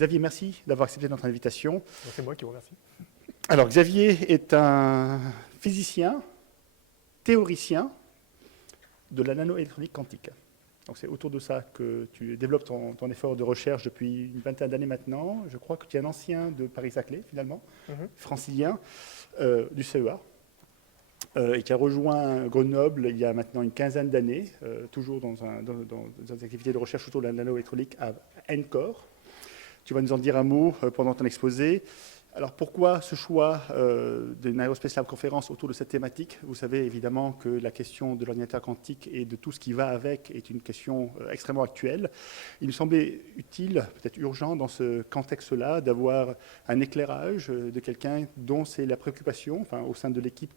Xavier, merci d'avoir accepté notre invitation. C'est moi qui vous remercie. Alors, Xavier est un physicien, théoricien de la nanoélectronique quantique. Donc, c'est autour de ça que tu développes ton effort de recherche depuis une vingtaine d'années maintenant. Je crois que tu es un ancien de Paris-Saclay, finalement, francilien, du CEA, et qui a rejoint Grenoble il y a maintenant une quinzaine d'années, toujours dans des activités de recherche autour de la nanoélectronique à NCORE. Tu vas nous en dire un mot pendant ton exposé. Alors pourquoi ce choix d'une aérospatiale conférence autour de cette thématique? Vous savez évidemment que la question de l'ordinateur quantique et de tout ce qui va avec est une question extrêmement actuelle. Il me semblait utile, peut-être urgent dans ce contexte-là, d'avoir un éclairage de quelqu'un dont c'est la préoccupation, enfin, au sein de l'équipe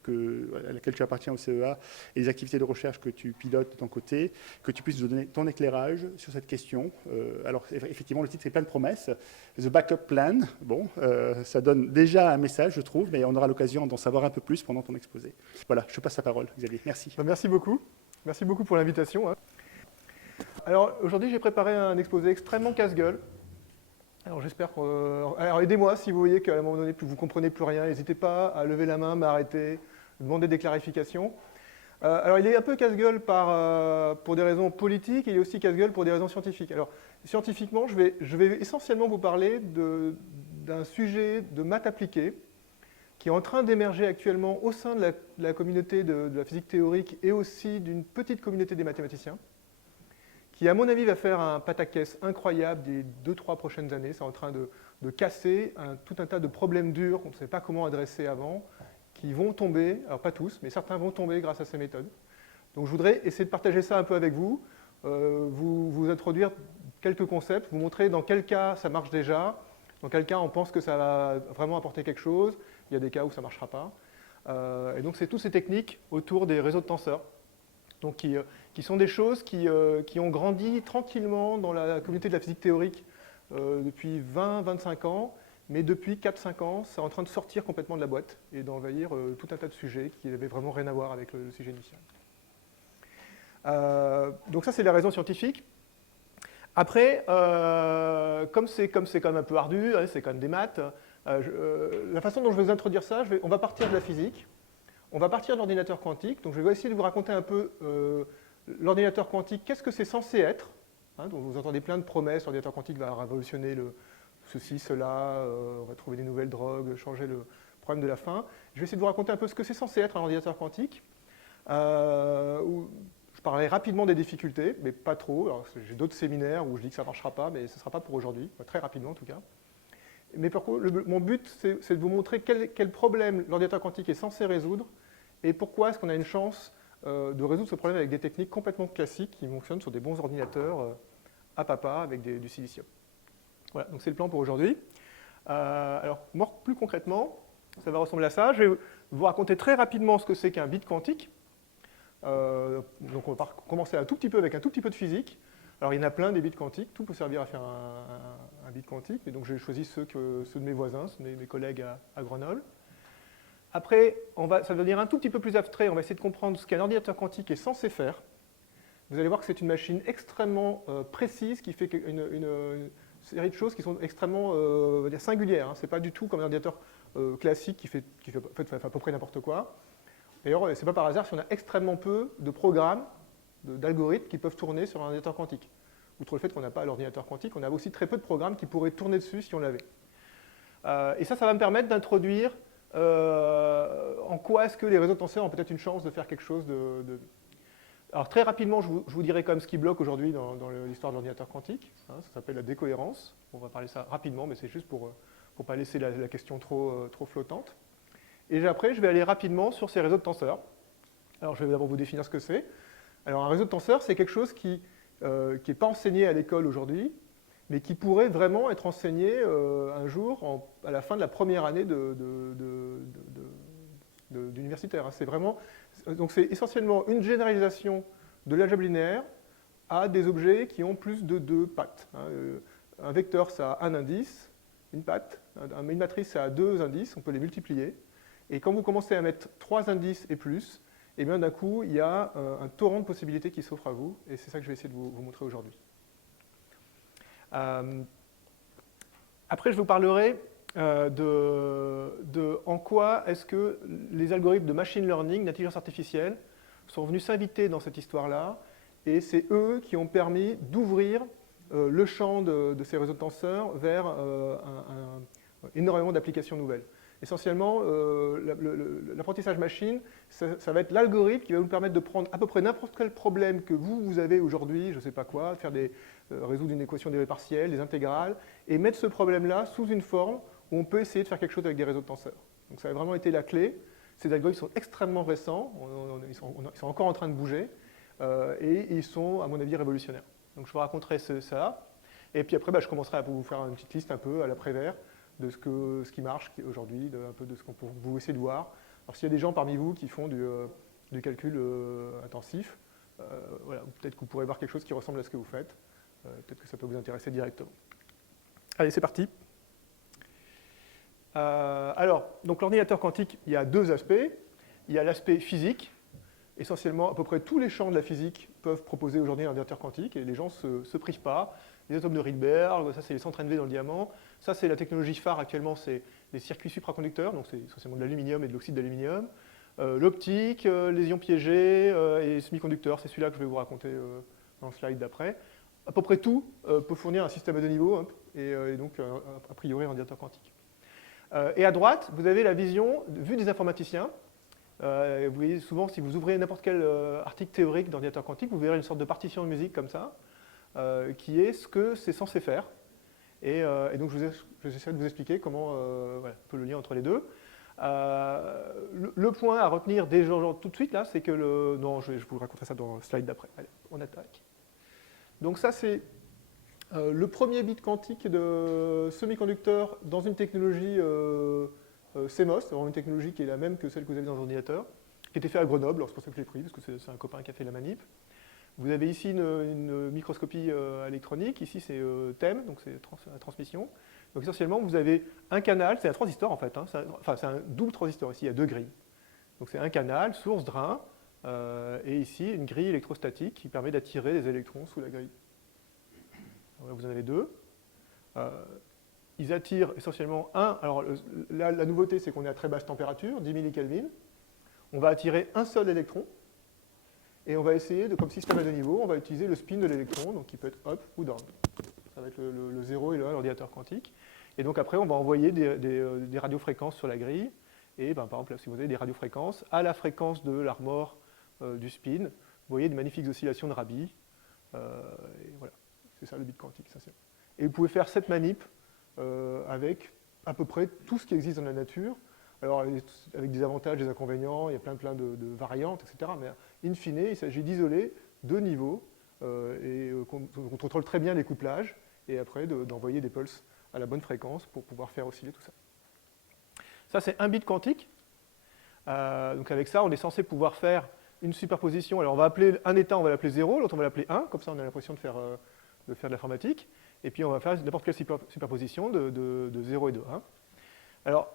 à laquelle tu appartiens au CEA et les activités de recherche que tu pilotes de ton côté, que tu puisses nous donner ton éclairage sur cette question. Alors effectivement, le titre est plein de promesses. The Backup Plan, bon, ça donne déjà un message, je trouve, mais on aura l'occasion d'en savoir un peu plus pendant ton exposé. Voilà, je te passe la parole, Xavier. Merci. Merci beaucoup. Merci beaucoup pour l'invitation. Alors, aujourd'hui, j'ai préparé un exposé extrêmement casse-gueule. Alors, j'espère que... Alors, aidez-moi si vous voyez qu'à un moment donné, vous ne comprenez plus rien. N'hésitez pas à lever la main, m'arrêter, demander des clarifications. Alors, il est un peu casse-gueule pour des raisons politiques, et il est aussi casse-gueule pour des raisons scientifiques. Alors, scientifiquement, je vais essentiellement vous parler d'un sujet de maths appliquée qui est en train d'émerger actuellement au sein de la communauté de la physique théorique et aussi d'une petite communauté des mathématiciens, qui, à mon avis, va faire un pataquès incroyable des 2-3 prochaines années. C'est en train de casser tout un tas de problèmes durs qu'on ne savait pas comment adresser avant, qui vont tomber, alors pas tous, mais certains vont tomber grâce à ces méthodes. Donc je voudrais essayer de partager ça un peu avec vous, vous introduire quelques concepts, vous montrer dans quel cas ça marche déjà, dans quel cas on pense que ça va vraiment apporter quelque chose, il y a des cas où ça ne marchera pas. Et donc c'est toutes ces techniques autour des réseaux de tenseurs, donc qui sont des choses qui ont grandi tranquillement dans la communauté de la physique théorique depuis 20-25 ans, mais depuis 4-5 ans, c'est en train de sortir complètement de la boîte et d'envahir tout un tas de sujets qui n'avaient vraiment rien à voir avec le sujet initial. Donc ça, c'est la raison scientifique. Après, comme c'est quand même un peu ardu, c'est quand même des maths, la façon dont je vais vous introduire ça, on va partir de la physique, on va partir de l'ordinateur quantique, donc je vais essayer de vous raconter un peu l'ordinateur quantique, qu'est-ce que c'est censé être, donc vous entendez plein de promesses, l'ordinateur quantique va révolutionner ceci, cela, on va trouver des nouvelles drogues, changer le problème de la faim. Je vais essayer de vous raconter un peu ce que c'est censé être un ordinateur quantique, je parlerai rapidement des difficultés, mais pas trop. J'ai d'autres séminaires où je dis que ça ne marchera pas, mais ce ne sera pas pour aujourd'hui, très rapidement en tout cas. Mais mon but, c'est de vous montrer quel problème l'ordinateur quantique est censé résoudre et pourquoi est-ce qu'on a une chance de résoudre ce problème avec des techniques complètement classiques qui fonctionnent sur des bons ordinateurs à papa avec du silicium. Voilà, donc c'est le plan pour aujourd'hui. Alors, plus concrètement, ça va ressembler à ça. Je vais vous raconter très rapidement ce que c'est qu'un bit quantique. Donc on va commencer un tout petit peu avec un tout petit peu de physique. Alors il y en a plein des bits quantiques, tout peut servir à faire un bit quantique, et donc j'ai choisi ceux de mes voisins, ceux de mes collègues à Grenoble. Après, ça va devenir un tout petit peu plus abstrait, on va essayer de comprendre ce qu'un ordinateur quantique est censé faire. Vous allez voir que c'est une machine extrêmement précise qui fait une série de choses qui sont extrêmement singulières. Ce n'est pas du tout comme un ordinateur classique qui fait à peu près n'importe quoi. D'ailleurs, ce n'est pas par hasard si on a extrêmement peu de programmes, d'algorithmes qui peuvent tourner sur un ordinateur quantique. Outre le fait qu'on n'a pas l'ordinateur quantique, on a aussi très peu de programmes qui pourraient tourner dessus si on l'avait. Et ça va me permettre d'introduire en quoi est-ce que les réseaux de tenseurs ont peut-être une chance de faire quelque chose de... Alors très rapidement, je vous dirai quand même ce qui bloque aujourd'hui dans l'histoire de l'ordinateur quantique. Ça s'appelle la décohérence. On va parler de ça rapidement, mais c'est juste pour ne pas laisser la question trop flottante. Et après, je vais aller rapidement sur ces réseaux de tenseurs. Alors, je vais d'abord vous définir ce que c'est. Alors, un réseau de tenseurs, c'est quelque chose qui n'est pas enseigné à l'école aujourd'hui, mais qui pourrait vraiment être enseigné un jour à la fin de la première année d'universitaire. Donc, c'est essentiellement une généralisation de l'algèbre linéaire à des objets qui ont plus de 2 pattes. Un vecteur, ça a un indice, une patte. Une matrice, ça a 2 indices, on peut les multiplier. Et quand vous commencez à mettre 3 indices et plus, et bien d'un coup, il y a un torrent de possibilités qui s'offre à vous, et c'est ça que je vais essayer de vous montrer aujourd'hui. Après, je vous parlerai en quoi est-ce que les algorithmes de machine learning, d'intelligence artificielle, sont venus s'inviter dans cette histoire-là, et c'est eux qui ont permis d'ouvrir le champ de ces réseaux de tenseurs vers énormément d'applications nouvelles. Essentiellement, l'apprentissage machine, ça va être l'algorithme qui va vous permettre de prendre à peu près n'importe quel problème que vous avez aujourd'hui, je ne sais pas quoi, résoudre une équation dérivée partielle, des intégrales, et mettre ce problème-là sous une forme où on peut essayer de faire quelque chose avec des réseaux de tenseurs. Donc ça a vraiment été la clé. Ces algorithmes sont extrêmement récents, ils sont encore en train de bouger, et ils sont, à mon avis, révolutionnaires. Donc je vous raconterai ça, et puis après, je commencerai à vous faire une petite liste un peu à l'après-vert de ce qui marche aujourd'hui, un peu de ce qu'on peut vous essayer de voir. Alors s'il y a des gens parmi vous qui font du calcul intensif, voilà, peut-être que vous pourrez voir quelque chose qui ressemble à ce que vous faites. Peut-être que ça peut vous intéresser directement. Allez, c'est parti. Alors, donc l'ordinateur quantique, il y a deux aspects. Il y a l'aspect physique. Essentiellement, à peu près tous les champs de la physique peuvent proposer aujourd'hui un ordinateur quantique, et les gens ne se privent pas. Les atomes de Rydberg, ça c'est les centres NV dans le diamant. Ça c'est la technologie phare actuellement, c'est les circuits supraconducteurs, donc c'est essentiellement de l'aluminium et de l'oxyde d'aluminium. L'optique, les ions piégés et les semi-conducteurs, c'est celui-là que je vais vous raconter dans le slide d'après. À peu près tout peut fournir un système à deux niveaux, hein, et donc a priori un ordinateur quantique. Et à droite, vous avez la vue des informaticiens. Vous voyez souvent, si vous ouvrez n'importe quel article théorique d'ordinateur quantique, vous verrez une sorte de partition de musique comme ça, qui est ce que c'est censé faire. Et donc, j'essaie de vous expliquer comment voilà, un peu le lien entre les deux. Le point à retenir dès tout de suite, là, c'est que non, je vous raconterai ça dans le slide d'après. Allez, on attaque. Donc ça, c'est le premier bit quantique de semi-conducteur dans une technologie CMOS, c'est une technologie qui est la même que celle que vous avez dans l'ordinateur, qui était fait à Grenoble, alors c'est pour ça que je l'ai pris, parce que c'est un copain qui a fait la manip. Vous avez ici une microscopie électronique, ici c'est TEM, donc c'est la transmission. Donc essentiellement, vous avez un canal, c'est un transistor en fait, hein, c'est un double transistor, ici il y a deux grilles. Donc c'est un canal, source, drain, et ici une grille électrostatique qui permet d'attirer des électrons sous la grille. Alors là, vous en avez deux. Ils attirent essentiellement alors là, la nouveauté c'est qu'on est à très basse température, 10 millikelvin. On va attirer un seul électron, et on va essayer, comme système à deux niveaux, on va utiliser le spin de l'électron, donc qui peut être up ou down. Ça va être le 0 et le 1, l'ordinateur quantique. Et donc après, on va envoyer des radiofréquences sur la grille. Et par exemple, là, si vous avez des radiofréquences, à la fréquence de l'armor du spin, vous voyez des magnifiques oscillations de Rabi. Et voilà, c'est ça le bit quantique. Et vous pouvez faire cette manip avec à peu près tout ce qui existe dans la nature. Alors, avec des avantages, des inconvénients, il y a plein de variantes, etc. Mais in fine, il s'agit d'isoler deux niveaux et on contrôle très bien les couplages et après d'envoyer des pulses à la bonne fréquence pour pouvoir faire osciller tout ça. Ça, c'est un bit quantique. Donc avec ça, on est censé pouvoir faire une superposition. Alors, on va appeler un état, on va l'appeler 0, l'autre, on va l'appeler 1. Comme ça, on a l'impression de faire de l'informatique. Et puis, on va faire n'importe quelle superposition de 0 et de 1. Alors,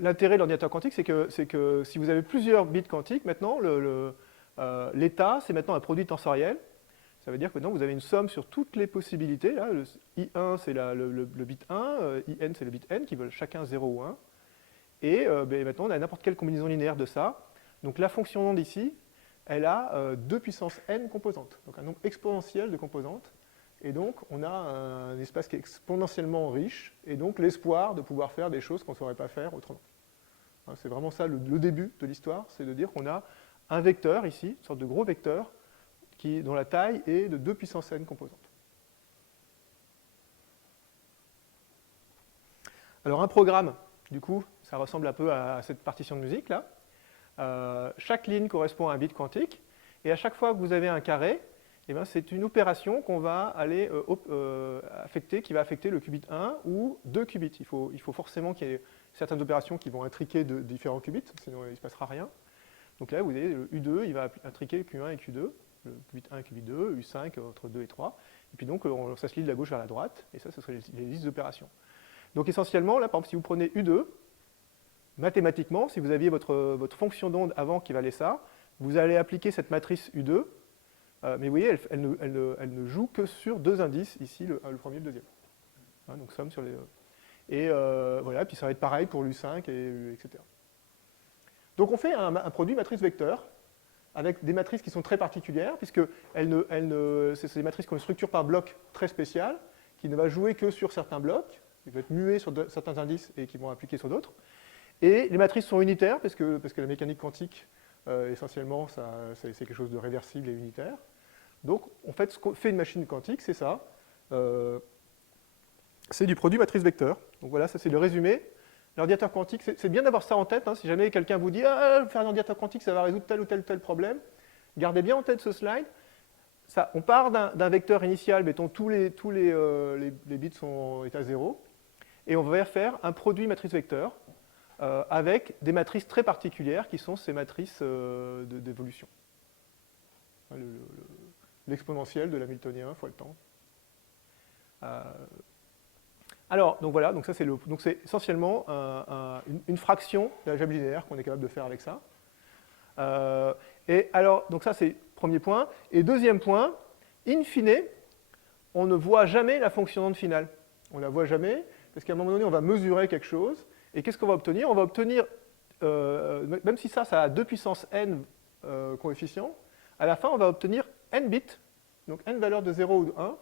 l'intérêt de l'ordinateur quantique, c'est que si vous avez plusieurs bits quantiques, maintenant, l'état, c'est maintenant un produit tensoriel. Ça veut dire que maintenant, vous avez une somme sur toutes les possibilités. Là, le I1, c'est le bit 1, IN, c'est le bit N, qui veulent chacun 0 ou 1. Et maintenant, on a n'importe quelle combinaison linéaire de ça. Donc la fonction onde ici, elle a 2 puissance n composantes, donc un nombre exponentiel de composantes. Et donc, on a un espace qui est exponentiellement riche, et donc l'espoir de pouvoir faire des choses qu'on ne saurait pas faire autrement. C'est vraiment ça le début de l'histoire, c'est de dire qu'on a un vecteur ici, une sorte de gros vecteur, dont la taille est de 2 puissance n composantes. Alors un programme, du coup, ça ressemble un peu à cette partition de musique là. Chaque ligne correspond à un bit quantique, et à chaque fois que vous avez un carré, eh bien, c'est une opération qu'on va aller affecter, qui va affecter le qubit 1 ou 2 qubits. Il faut forcément qu'il y ait certaines opérations qui vont intriquer de différents qubits, sinon il ne se passera rien. Donc là, vous avez le U2, il va intriquer Q1 et Q2, le qubit 1 et qubit 2, U5 entre 2 et 3. Et puis donc, ça se lit de la gauche vers la droite, et ça, ce seraient les listes d'opérations. Donc essentiellement, là, par exemple, si vous prenez U2, mathématiquement, si vous aviez votre fonction d'onde avant qui valait ça, vous allez appliquer cette matrice U2, mais vous voyez, elle ne joue que sur deux indices, ici, le premier et le deuxième. hein, donc somme sur les... voilà, puis ça va être pareil pour l'U5, etc. Donc on fait un produit matrice vecteur, avec des matrices qui sont très particulières, puisque c'est des matrices qui ont une structure par bloc très spéciale, qui ne va jouer que sur certains blocs, qui vont être muets sur certains indices et qui vont appliquer sur d'autres. Et les matrices sont unitaires, parce que la mécanique quantique, essentiellement, c'est quelque chose de réversible et unitaire. Donc, en fait, ce qu'on fait une machine quantique, c'est ça. C'est du produit matrice vecteur. Donc voilà, ça c'est le résumé. L'ordinateur quantique, c'est bien d'avoir ça en tête. Hein, si jamais quelqu'un vous dit « Ah, faire un ordinateur quantique, ça va résoudre tel ou tel problème », gardez bien en tête ce slide. Ça, on part d'un vecteur initial, mettons tous les bits sont en état 0, et on va faire un produit matrice vecteur avec des matrices très particulières qui sont ces matrices d'évolution. L'exponentielle de l'hamiltonien fois le temps. Alors, donc voilà, donc ça c'est essentiellement une fraction de l'algèbre linéaire qu'on est capable de faire avec ça. Et alors, donc ça c'est le premier point. Et deuxième point, in fine, on ne voit jamais la fonction d'onde finale. On ne la voit jamais, parce qu'à un moment donné, on va mesurer quelque chose, et qu'est-ce qu'on va obtenir? On va obtenir, même si ça a 2 puissance n coefficients, à la fin, on va obtenir n bits, donc n valeurs de 0 ou de 1,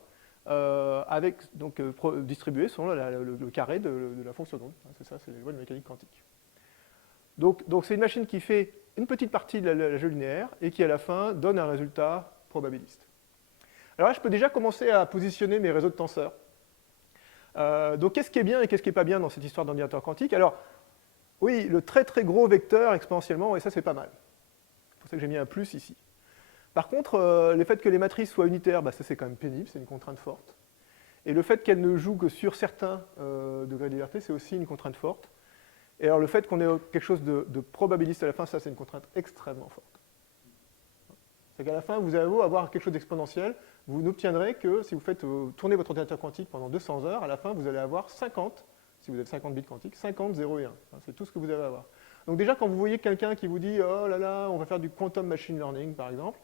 distribué selon le carré de la fonction d'onde. C'est ça, c'est les lois de mécanique quantique. Donc c'est une machine qui fait une petite partie de l'algèbre linéaire et qui à la fin donne un résultat probabiliste. Alors là, je peux déjà commencer à positionner mes réseaux de tenseurs. Donc qu'est-ce qui est bien et qu'est-ce qui n'est pas bien dans cette histoire d'ordinateur quantique? Alors, oui, le très très gros vecteur exponentiellement, et ça c'est pas mal. C'est pour ça que j'ai mis un plus ici. Par contre, le fait que les matrices soient unitaires, ça c'est quand même pénible, c'est une contrainte forte. Et le fait qu'elles ne jouent que sur certains degrés de liberté, c'est aussi une contrainte forte. Et alors le fait qu'on ait quelque chose de probabiliste à la fin, ça c'est une contrainte extrêmement forte. C'est qu'à la fin, vous allez avoir quelque chose d'exponentiel, vous n'obtiendrez que, si vous faites tourner votre ordinateur quantique pendant 200 heures, à la fin vous allez avoir 50, si vous avez 50 bits quantiques, 50, 0 et 1. C'est tout ce que vous allez avoir. Donc déjà, quand vous voyez quelqu'un qui vous dit « Oh là là, on va faire du quantum machine learning », par exemple,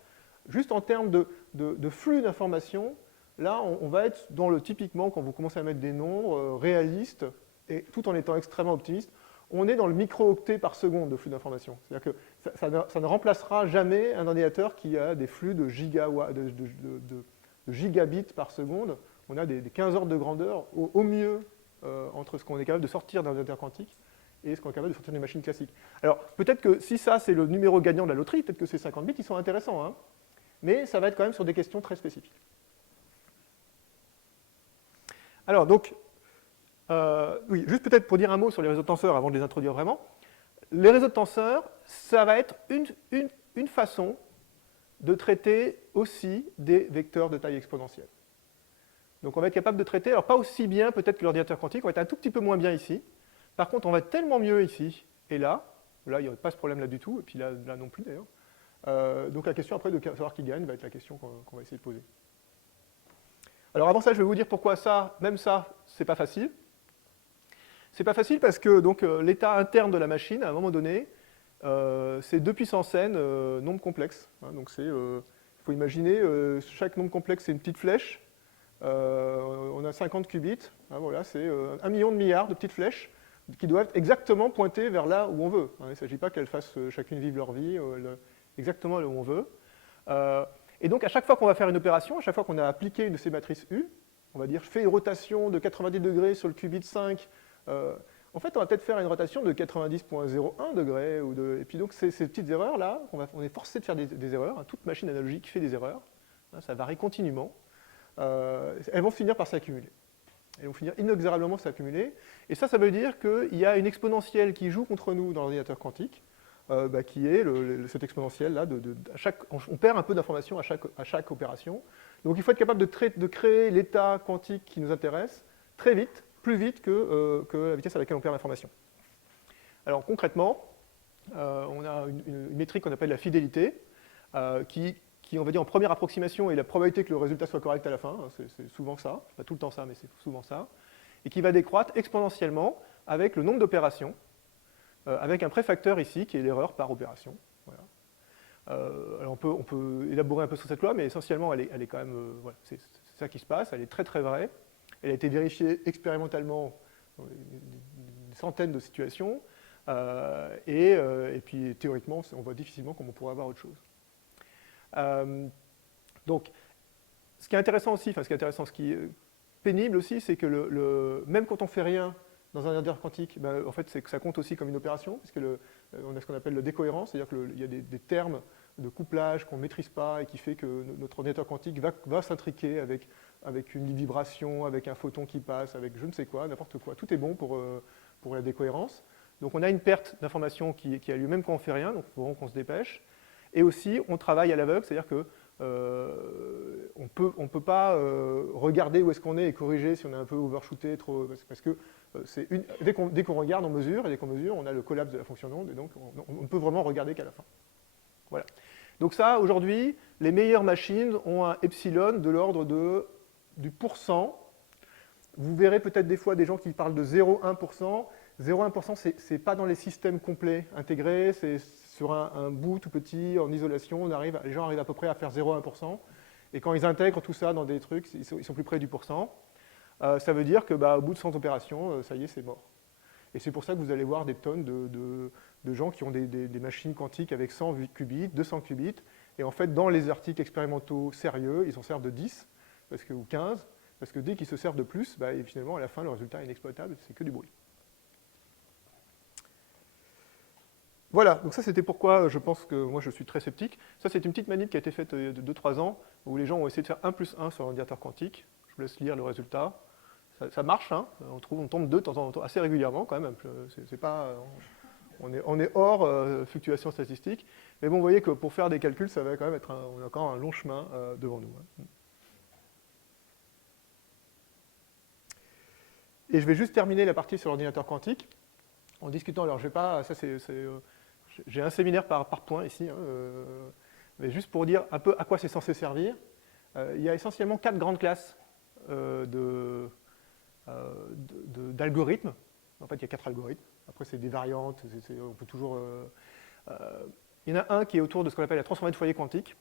juste en termes de flux d'informations, là, on va être typiquement, quand vous commencez à mettre des nombres réalistes, et tout en étant extrêmement optimiste, on est dans le micro-octet par seconde de flux d'informations. C'est-à-dire que ça ne remplacera jamais un ordinateur qui a des flux de gigabits par seconde. On a des 15 ordres de grandeur, au mieux, entre ce qu'on est capable de sortir d'un ordinateur quantique et ce qu'on est capable de sortir d'une machine classique. Alors, peut-être que si ça, c'est le numéro gagnant de la loterie, peut-être que ces 50 bits, ils sont intéressants, hein, mais ça va être quand même sur des questions très spécifiques. Alors, donc, oui, juste peut-être pour dire un mot sur les réseaux de tenseurs avant de les introduire vraiment. Les réseaux de tenseurs, ça va être une façon de traiter aussi des vecteurs de taille exponentielle. Donc on va être capable de traiter, alors pas aussi bien peut-être que l'ordinateur quantique, on va être un tout petit peu moins bien ici. Par contre, on va être tellement mieux ici et là il n'y aurait pas ce problème là du tout, et puis là non plus d'ailleurs. Donc la question après de savoir qui gagne va être la question qu'on va essayer de poser. Alors avant ça, je vais vous dire pourquoi ça, même ça, c'est pas facile. C'est pas facile parce que donc, l'état interne de la machine, à un moment donné, c'est 2 puissance n nombres complexes. Hein, donc il faut imaginer, chaque nombre complexe, c'est une petite flèche. On a 50 qubits. Hein, voilà, c'est 1 million de milliards de petites flèches qui doivent exactement pointer vers là où on veut. Hein, il ne s'agit pas qu'elles fassent chacune vivre leur vie exactement là où on veut. Et donc, à chaque fois qu'on va faire une opération, à chaque fois qu'on a appliqué une de ces matrices U, on va dire, je fais une rotation de 90 degrés sur le qubit 5. En fait, on va peut-être faire une rotation de 90,01 degrés. Et puis donc, ces petites erreurs-là, on est forcé de faire des erreurs. Hein, toute machine analogique fait des erreurs. Hein, ça varie continuellement. Elles vont finir par s'accumuler. Elles vont finir inexorablement s'accumuler. Et ça veut dire qu'il y a une exponentielle qui joue contre nous dans l'ordinateur quantique, qui est cette exponentielle-là. On perd un peu d'informations à chaque opération. Donc il faut être capable de créer l'état quantique qui nous intéresse très vite, plus vite que la vitesse à laquelle on perd l'information. Alors concrètement, on a une métrique qu'on appelle la fidélité, qui, on va dire en première approximation, est la probabilité que le résultat soit correct à la fin. C'est souvent ça, pas tout le temps ça, mais c'est souvent ça. Et qui va décroître exponentiellement avec le nombre d'opérations, avec un préfacteur ici, qui est l'erreur par opération. Voilà. Alors on peut élaborer un peu sur cette loi, mais essentiellement, elle est quand même, voilà, c'est ça qui se passe, elle est très très vraie. Elle a été vérifiée expérimentalement dans des centaines de situations. Et puis théoriquement, on voit difficilement comment on pourrait avoir autre chose. Donc, ce qui est intéressant aussi, ce qui est pénible aussi, c'est que même quand on fait rien dans un ordinateur quantique, ben, en fait, c'est que ça compte aussi comme une opération, parce que on a ce qu'on appelle le décohérence, c'est-à-dire qu'il y a des termes de couplage qu'on ne maîtrise pas et qui fait que notre ordinateur quantique va s'intriquer avec une vibration, avec un photon qui passe, avec je ne sais quoi, n'importe quoi. Tout est bon pour la décohérence. Donc on a une perte d'information qui a lieu même quand on ne fait rien, donc il faut vraiment qu'on se dépêche. Et aussi, on travaille à l'aveugle, c'est-à-dire que on peut pas regarder où est-ce qu'on est et corriger si on est un peu overshooté, parce que dès qu'on regarde, on mesure, et dès qu'on mesure, on a le collapse de la fonction d'onde, et donc on ne peut vraiment regarder qu'à la fin. Voilà. Donc ça, aujourd'hui, les meilleures machines ont un epsilon de l'ordre du pourcent. Vous verrez peut-être des fois des gens qui parlent de 0,1%. 0,1%, ce n'est pas dans les systèmes complets intégrés, c'est sur un bout tout petit, en isolation, les gens arrivent à peu près à faire 0,1%. Et quand ils intègrent tout ça dans des trucs, ils sont plus près du pourcent. Ça veut dire que au bout de 100 opérations, ça y est, c'est mort. Et c'est pour ça que vous allez voir des tonnes de gens qui ont des machines quantiques avec 100 qubits, 200 qubits. Et en fait, dans les articles expérimentaux sérieux, ils s'en servent de 10 ou 15, parce que dès qu'ils se servent de plus, et finalement, à la fin, le résultat est inexploitable, c'est que du bruit. Voilà, donc ça c'était pourquoi je pense que moi je suis très sceptique. Ça c'est une petite manip qui a été faite il y a 2-3 ans, où les gens ont essayé de faire 1 plus 1 sur l'ordinateur quantique. Je vous laisse lire le résultat. Ça marche, hein. On tombe 2 de temps en temps, assez régulièrement quand même. On est hors fluctuation statistique. Mais bon, vous voyez que pour faire des calculs, ça va quand même être on a encore un long chemin devant nous. Hein. Et je vais juste terminer la partie sur l'ordinateur quantique en discutant. Alors, je vais pas. Ça, j'ai un séminaire par point ici, hein, mais juste pour dire un peu à quoi c'est censé servir. Il y a essentiellement 4 grandes classes d'algorithmes. En fait, il y a 4 algorithmes. Après, c'est des variantes. On peut toujours. Il y en a un qui est autour de ce qu'on appelle la transformée de foyer quantique.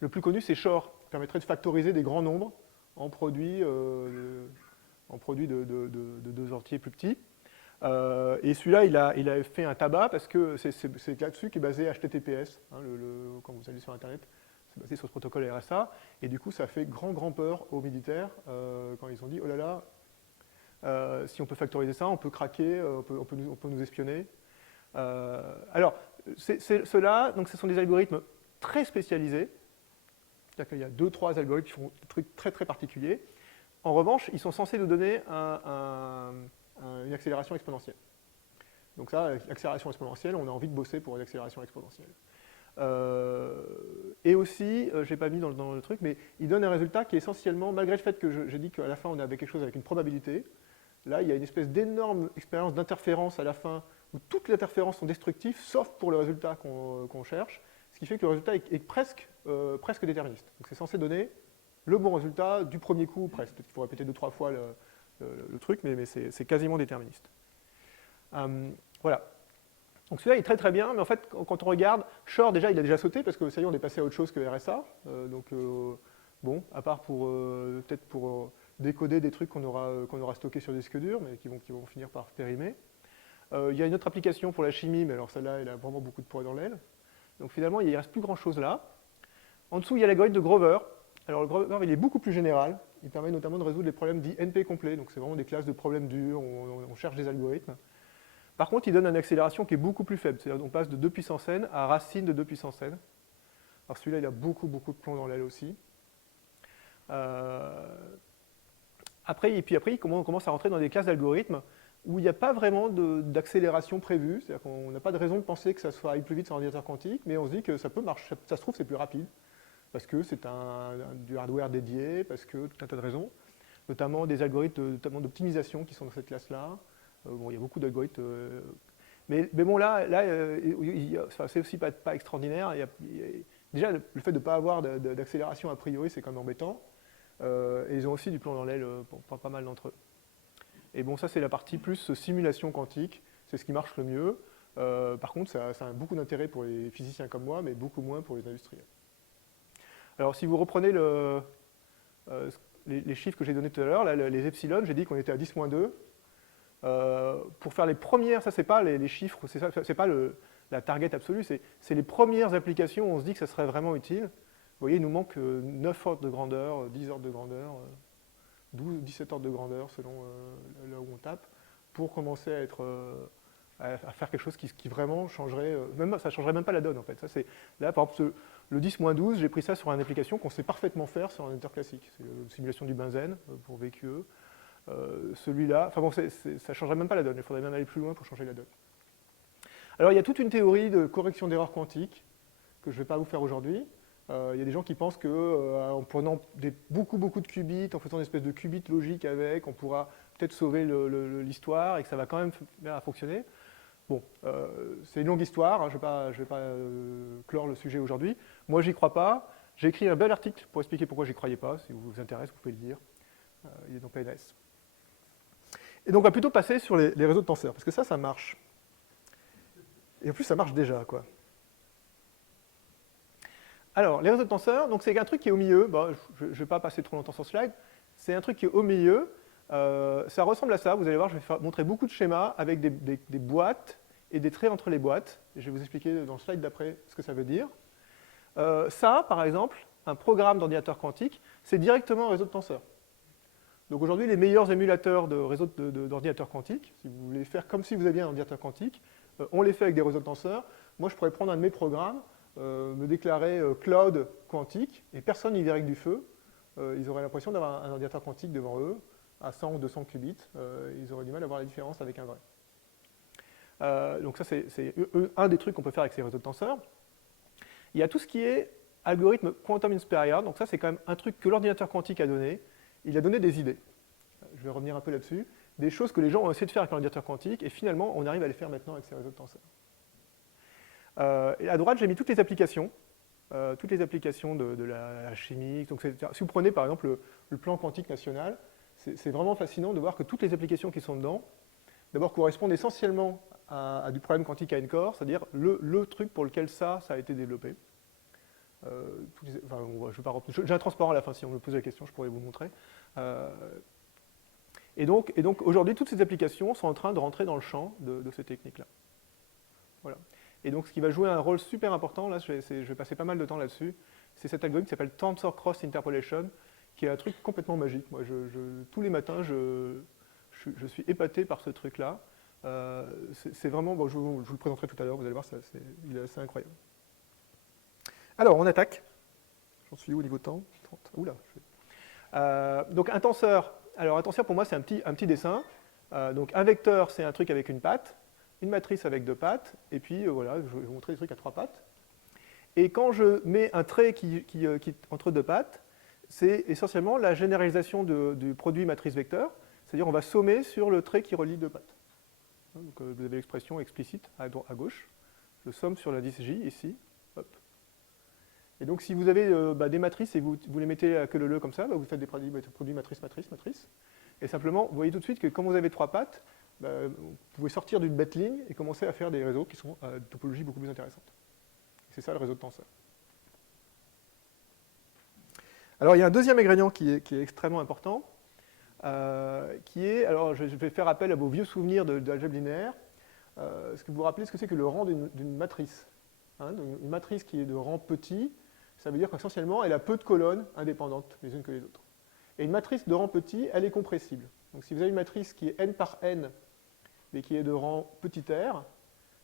Le plus connu, c'est Shor, qui permettrait de factoriser des grands nombres en produits de 2 entiers plus petits. Et celui-là, il a fait un tabac parce que c'est là-dessus qui est basé HTTPS. Hein, quand vous allez sur Internet, c'est basé sur ce protocole RSA. Et du coup, ça a fait grand peur aux militaires quand ils ont dit « Oh là là, si on peut factoriser ça, on peut craquer, on peut nous espionner. » Alors, ceux-là, donc, ce sont des algorithmes très spécialisés. C'est-à-dire qu'il y a 2-3 algorithmes qui font des trucs très particuliers. En revanche, ils sont censés nous donner une accélération exponentielle. Donc ça, accélération exponentielle, on a envie de bosser pour une accélération exponentielle. Et aussi, je n'ai pas mis dans le truc, mais il donne un résultat qui est essentiellement, malgré le fait que j'ai dit qu'à la fin on avait quelque chose avec une probabilité, là il y a une espèce d'énorme expérience d'interférence à la fin, où toutes les interférences sont destructives, sauf pour le résultat qu'on cherche, ce qui fait que le résultat est presque déterministe. Donc c'est censé donner le bon résultat du premier coup, presque. Peut-être qu'il faut répéter 2-3 fois le truc, mais c'est quasiment déterministe. Voilà. Donc celui-là est très bien, mais en fait, quand on regarde, Shor, déjà, il a déjà sauté, parce que ça y est, on est passé à autre chose que RSA. Bon, à part peut-être pour décoder des trucs qu'on aura stockés sur disque dur, mais qui vont finir par périmer. Il y a une autre application pour la chimie, mais alors celle-là, elle a vraiment beaucoup de poids dans l'aile. Donc finalement, il ne reste plus grand-chose là. En dessous, il y a l'algorithme de Grover. Alors le Grover, il est beaucoup plus général. Il permet notamment de résoudre les problèmes dits NP complets. Donc c'est vraiment des classes de problèmes durs, on cherche des algorithmes. Par contre, il donne une accélération qui est beaucoup plus faible. C'est-à-dire qu'on passe de 2 puissance n à racine de 2 puissance n. Alors celui-là, il a beaucoup de plomb dans l'aile aussi. Après, on commence à rentrer dans des classes d'algorithmes où il n'y a pas vraiment d'accélération prévue. C'est-à-dire qu'on n'a pas de raison de penser que ça soit aille plus vite sur un ordinateur quantique, mais on se dit que ça peut marcher. Ça se trouve, c'est plus rapide. Parce que c'est du hardware dédié, parce que tout un tas de raisons. Notamment des algorithmes d'optimisation qui sont dans cette classe-là. Bon, il y a beaucoup d'algorithmes. Mais bon, là c'est aussi pas extraordinaire. Déjà, le fait de ne pas avoir d'accélération a priori, c'est quand même embêtant. Et ils ont aussi du plomb dans l'aile pour pas mal d'entre eux. Et bon, ça, c'est la partie plus simulation quantique. C'est ce qui marche le mieux. Par contre, ça a beaucoup d'intérêt pour les physiciens comme moi, mais beaucoup moins pour les industriels. Alors, si vous reprenez les chiffres que j'ai donnés tout à l'heure, les epsilon, j'ai dit qu'on était à 10-2. Pour faire les premières, ça c'est pas les chiffres, c'est pas la target absolue, c'est les premières applications où on se dit que ça serait vraiment utile. Vous voyez, il nous manque 9 ordres de grandeur, 10 ordres de grandeur, 12, 17 ordres de grandeur selon là où on tape, pour commencer à faire quelque chose qui vraiment changerait, ça ne changerait même pas la donne en fait. Ça, là, par exemple, le 10-12, j'ai pris ça sur une application qu'on sait parfaitement faire sur un ordinateur classique. C'est une simulation du benzène pour VQE. Celui-là, enfin bon, ça ne changerait même pas la donne, il faudrait même aller plus loin pour changer la donne. Alors il y a toute une théorie de correction d'erreurs quantiques que je ne vais pas vous faire aujourd'hui. Il y a des gens qui pensent qu'en prenant beaucoup de qubits, en faisant une espèce de qubit logique avec, on pourra peut-être sauver l'histoire et que ça va quand même fonctionner. Bon, c'est une longue histoire, hein, je ne vais pas clore le sujet aujourd'hui. Moi, j'y crois pas. J'ai écrit un bel article pour expliquer pourquoi j'y croyais pas. Si vous intéresse, vous pouvez le lire. Il est dans PNAS. Et donc, on va plutôt passer sur les réseaux de tenseurs, parce que ça marche. Et en plus, ça marche déjà, quoi. Alors, les réseaux de tenseurs, donc c'est un truc qui est au milieu. Bon, je ne vais pas passer trop longtemps sur ce slide. C'est un truc qui est au milieu. Ça ressemble à ça. Vous allez voir, je vais montrer beaucoup de schémas avec des boîtes et des traits entre les boîtes. Et je vais vous expliquer dans le slide d'après ce que ça veut dire. Ça, par exemple, un programme d'ordinateur quantique, c'est directement un réseau de tenseurs. Donc aujourd'hui, les meilleurs émulateurs de réseaux d'ordinateurs quantiques, si vous voulez faire comme si vous aviez un ordinateur quantique, on les fait avec des réseaux de tenseurs. Moi, je pourrais prendre un de mes programmes, me déclarer cloud quantique, et personne n'y verrait que du feu. Ils auraient l'impression d'avoir un ordinateur quantique devant eux, à 100 ou 200 qubits. Ils auraient du mal à voir la différence avec un vrai. Donc ça, c'est un des trucs qu'on peut faire avec ces réseaux de tenseurs. Il y a tout ce qui est algorithme quantum inspired. Donc ça, c'est quand même un truc que l'ordinateur quantique a donné. Il a donné des idées. Je vais revenir un peu là-dessus. Des choses que les gens ont essayé de faire avec l'ordinateur quantique, et finalement, on arrive à les faire maintenant avec ces réseaux de tenseurs. Et à droite, j'ai mis toutes les applications de la chimie. Donc, si vous prenez par exemple le plan quantique national, c'est vraiment fascinant de voir que toutes les applications qui sont dedans, d'abord correspondent essentiellement à du problème quantique à N-core, c'est-à-dire le truc pour lequel ça a été développé. J'ai un transparent à la fin, si on me pose la question, je pourrais vous montrer. Et donc aujourd'hui, toutes ces applications sont en train de rentrer dans le champ de ces techniques-là. Voilà. Et donc ce qui va jouer un rôle super important, là je vais passer pas mal de temps là-dessus, c'est cet algorithme qui s'appelle Tensor Cross Interpolation, qui est un truc complètement magique. Moi, tous les matins, je suis épaté par ce truc-là. C'est vraiment, bon, je vous le présenterai tout à l'heure, vous allez voir, il est assez incroyable. Alors, on attaque. J'en suis où au niveau temps 30. Oula. Donc un tenseur. Alors un tenseur, pour moi, c'est un petit dessin. Donc un vecteur, c'est un truc avec une patte, une matrice avec 2 pattes, et puis voilà, je vais vous montrer des trucs à 3 pattes. Et quand je mets un trait qui entre 2 pattes, c'est essentiellement la généralisation du produit matrice-vecteur, c'est-à-dire on va sommer sur le trait qui relie 2 pattes. Donc vous avez l'expression explicite à gauche. Je somme sur l'indice J ici. Hop. Et donc si vous avez des matrices et vous les mettez à queue leu comme ça, vous faites des produits matrice. Et simplement, vous voyez tout de suite que quand vous avez 3 pattes, vous pouvez sortir d'une bête ligne et commencer à faire des réseaux qui sont à topologie beaucoup plus intéressante. C'est ça le réseau de tenseurs. Alors il y a un deuxième ingrédient qui est extrêmement important, alors je vais faire appel à vos vieux souvenirs d'algèbre linéaire. Est-ce que vous vous rappelez ce que c'est que le rang d'une matrice, hein, une matrice qui est de rang petit, ça veut dire qu'essentiellement elle a peu de colonnes indépendantes les unes que les autres. Et une matrice de rang petit, elle est compressible. Donc si vous avez une matrice qui est n par n, mais qui est de rang petit r,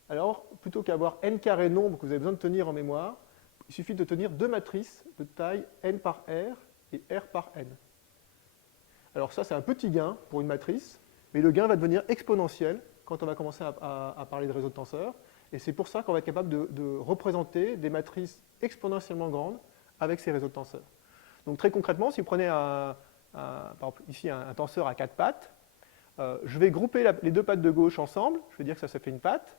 alors plutôt qu'avoir n carré nombres que vous avez besoin de tenir en mémoire, il suffit de tenir 2 matrices de taille n par r et r par n. Alors ça, c'est un petit gain pour une matrice, mais le gain va devenir exponentiel quand on va commencer à parler de réseaux de tenseurs. Et c'est pour ça qu'on va être capable de représenter des matrices exponentiellement grandes avec ces réseaux de tenseurs. Donc très concrètement, si vous prenez par exemple ici un tenseur à 4 pattes, je vais grouper les 2 pattes de gauche ensemble, je vais dire que ça fait une patte.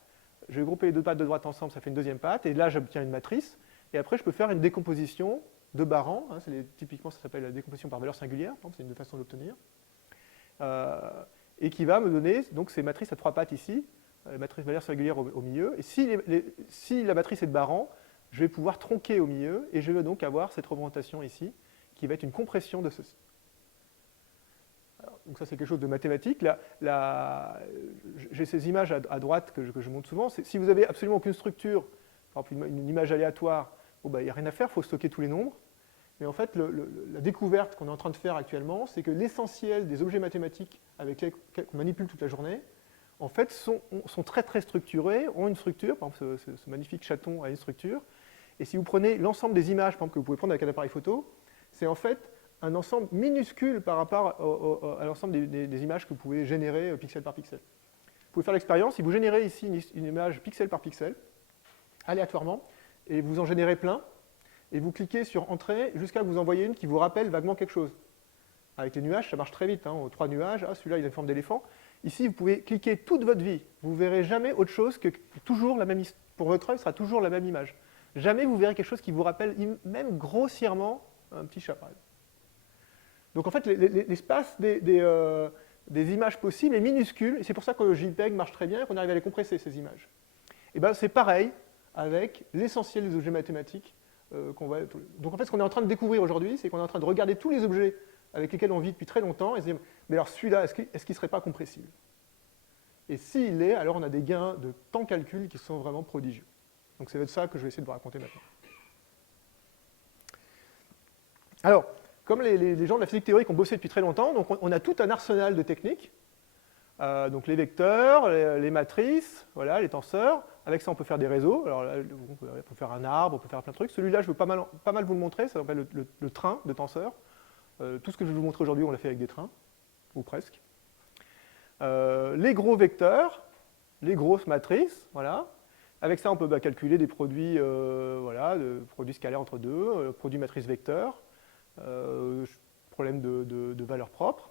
Je vais grouper les 2 pattes de droite ensemble, ça fait une deuxième patte, et là j'obtiens une matrice. Et après, je peux faire une décomposition de Baran, hein, typiquement ça s'appelle la décomposition par valeur singulière, c'est une façon d'obtenir, et qui va me donner donc, ces matrices à 3 pattes ici, la matrice valeur singulière au milieu, et si la matrice est de Baran, je vais pouvoir tronquer au milieu, et je vais donc avoir cette représentation ici, qui va être une compression de ceci. Donc ça, c'est quelque chose de mathématique. J'ai ces images à droite que je montre souvent. Si vous avez absolument aucune structure, par exemple une image aléatoire, bon, bah, il n'y a rien à faire, il faut stocker tous les nombres. Mais en fait, la découverte qu'on est en train de faire actuellement, c'est que l'essentiel des objets mathématiques avec lesquels on manipule toute la journée, en fait, sont très très structurés, ont une structure. Par exemple, ce magnifique chaton a une structure. Et si vous prenez l'ensemble des images, par exemple, que vous pouvez prendre avec un appareil photo, c'est en fait un ensemble minuscule par rapport à l'ensemble des images que vous pouvez générer pixel par pixel. Vous pouvez faire l'expérience, si vous générez ici une image pixel par pixel, aléatoirement, et vous en générez plein, et vous cliquez sur Entrée jusqu'à vous envoyer une qui vous rappelle vaguement quelque chose. Avec les nuages, ça marche très vite. 3 nuages, celui-là, il a une forme d'éléphant. Ici, vous pouvez cliquer toute votre vie. Vous ne verrez jamais autre chose que toujours la même histoire. Pour votre œil, ce sera toujours la même image. Jamais vous verrez quelque chose qui vous rappelle, même grossièrement, un petit chat, par exemple. Donc en fait, l'espace des images possibles est minuscule, et c'est pour ça que le JPEG marche très bien et qu'on arrive à les compresser, ces images. Et bien c'est pareil avec l'essentiel des objets mathématiques qu'on va... Donc en fait, ce qu'on est en train de découvrir aujourd'hui, c'est qu'on est en train de regarder tous les objets avec lesquels on vit depuis très longtemps, et se dire, mais alors celui-là, est-ce qu'il ne serait pas compressible? Et s'il l'est, alors on a des gains de temps calcul qui sont vraiment prodigieux. Donc c'est ça que je vais essayer de vous raconter maintenant. Alors, comme les gens de la physique théorique ont bossé depuis très longtemps, donc on a tout un arsenal de techniques. Donc les vecteurs, les matrices, voilà, les tenseurs. Avec ça, on peut faire des réseaux. Alors là, on peut faire un arbre, on peut faire plein de trucs. Celui-là, je veux pas mal vous le montrer. Ça s'appelle le train de tenseurs. Tout ce que je vais vous montrer aujourd'hui, on l'a fait avec des trains, ou presque. Les gros vecteurs, les grosses matrices, voilà. Avec ça, on peut calculer des produits, voilà, de produits scalaires entre deux, produits matrices vecteurs, problème de valeur propre.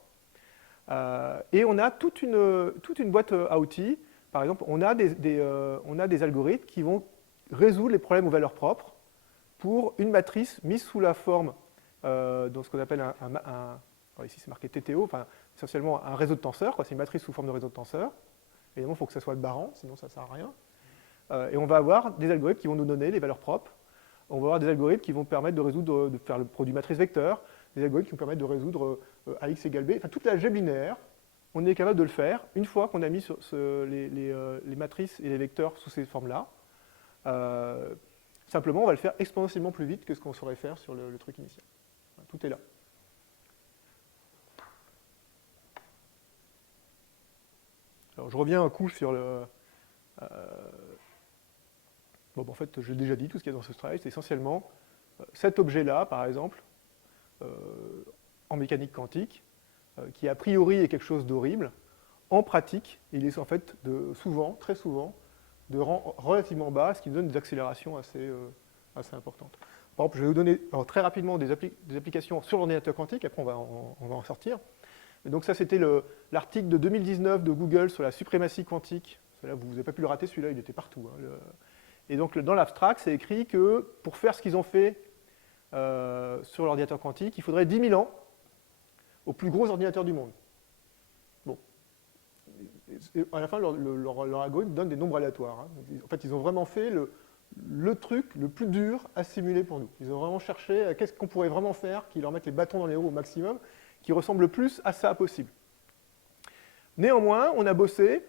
Et on a toute une boîte à outils. Par exemple, on a des algorithmes qui vont résoudre les problèmes aux valeurs propres pour une matrice mise sous la forme dans ce qu'on appelle ici c'est marqué TTO, enfin, essentiellement un réseau de tenseurs. C'est une matrice sous forme de réseau de tenseurs. Évidemment, il faut que ça soit Baran, sinon ça ne sert à rien. Et on va avoir des algorithmes qui vont nous donner les valeurs propres. On va avoir des algorithmes qui vont permettre de faire le produit matrice vecteur, des algorithmes qui vont permettre de résoudre AX égale B. Enfin, toute l'algèbre binaire, on est capable de le faire une fois qu'on a mis les matrices et les vecteurs sous ces formes-là. Simplement, on va le faire exponentiellement plus vite que ce qu'on saurait faire sur le truc initial. Enfin, tout est là. Alors, je reviens un coup sur le... Bon, en fait, je l'ai déjà dit, tout ce qu'il y a dans ce slide, c'est essentiellement cet objet-là, par exemple, en mécanique quantique, qui a priori est quelque chose d'horrible. En pratique, il est en fait souvent, très souvent, de rang relativement bas, ce qui nous donne des accélérations assez importantes. Par exemple, je vais vous donner très rapidement des applications sur l'ordinateur quantique, après on va en sortir. Et donc ça, c'était l'article de 2019 de Google sur la suprématie quantique. Là, vous n'avez pas pu le rater, celui-là, il était partout. Et donc, dans l'abstract, c'est écrit que pour faire ce qu'ils ont fait sur l'ordinateur quantique, il faudrait 10 000 ans aux plus gros ordinateurs du monde. Bon. Et à la fin, leur algorithme donne des nombres aléatoires. En fait, ils ont vraiment fait le truc le plus dur à simuler pour nous. Ils ont vraiment cherché qu'est-ce qu'on pourrait vraiment faire qui leur mette les bâtons dans les roues au maximum, qui ressemble le plus à ça possible. Néanmoins, on a bossé.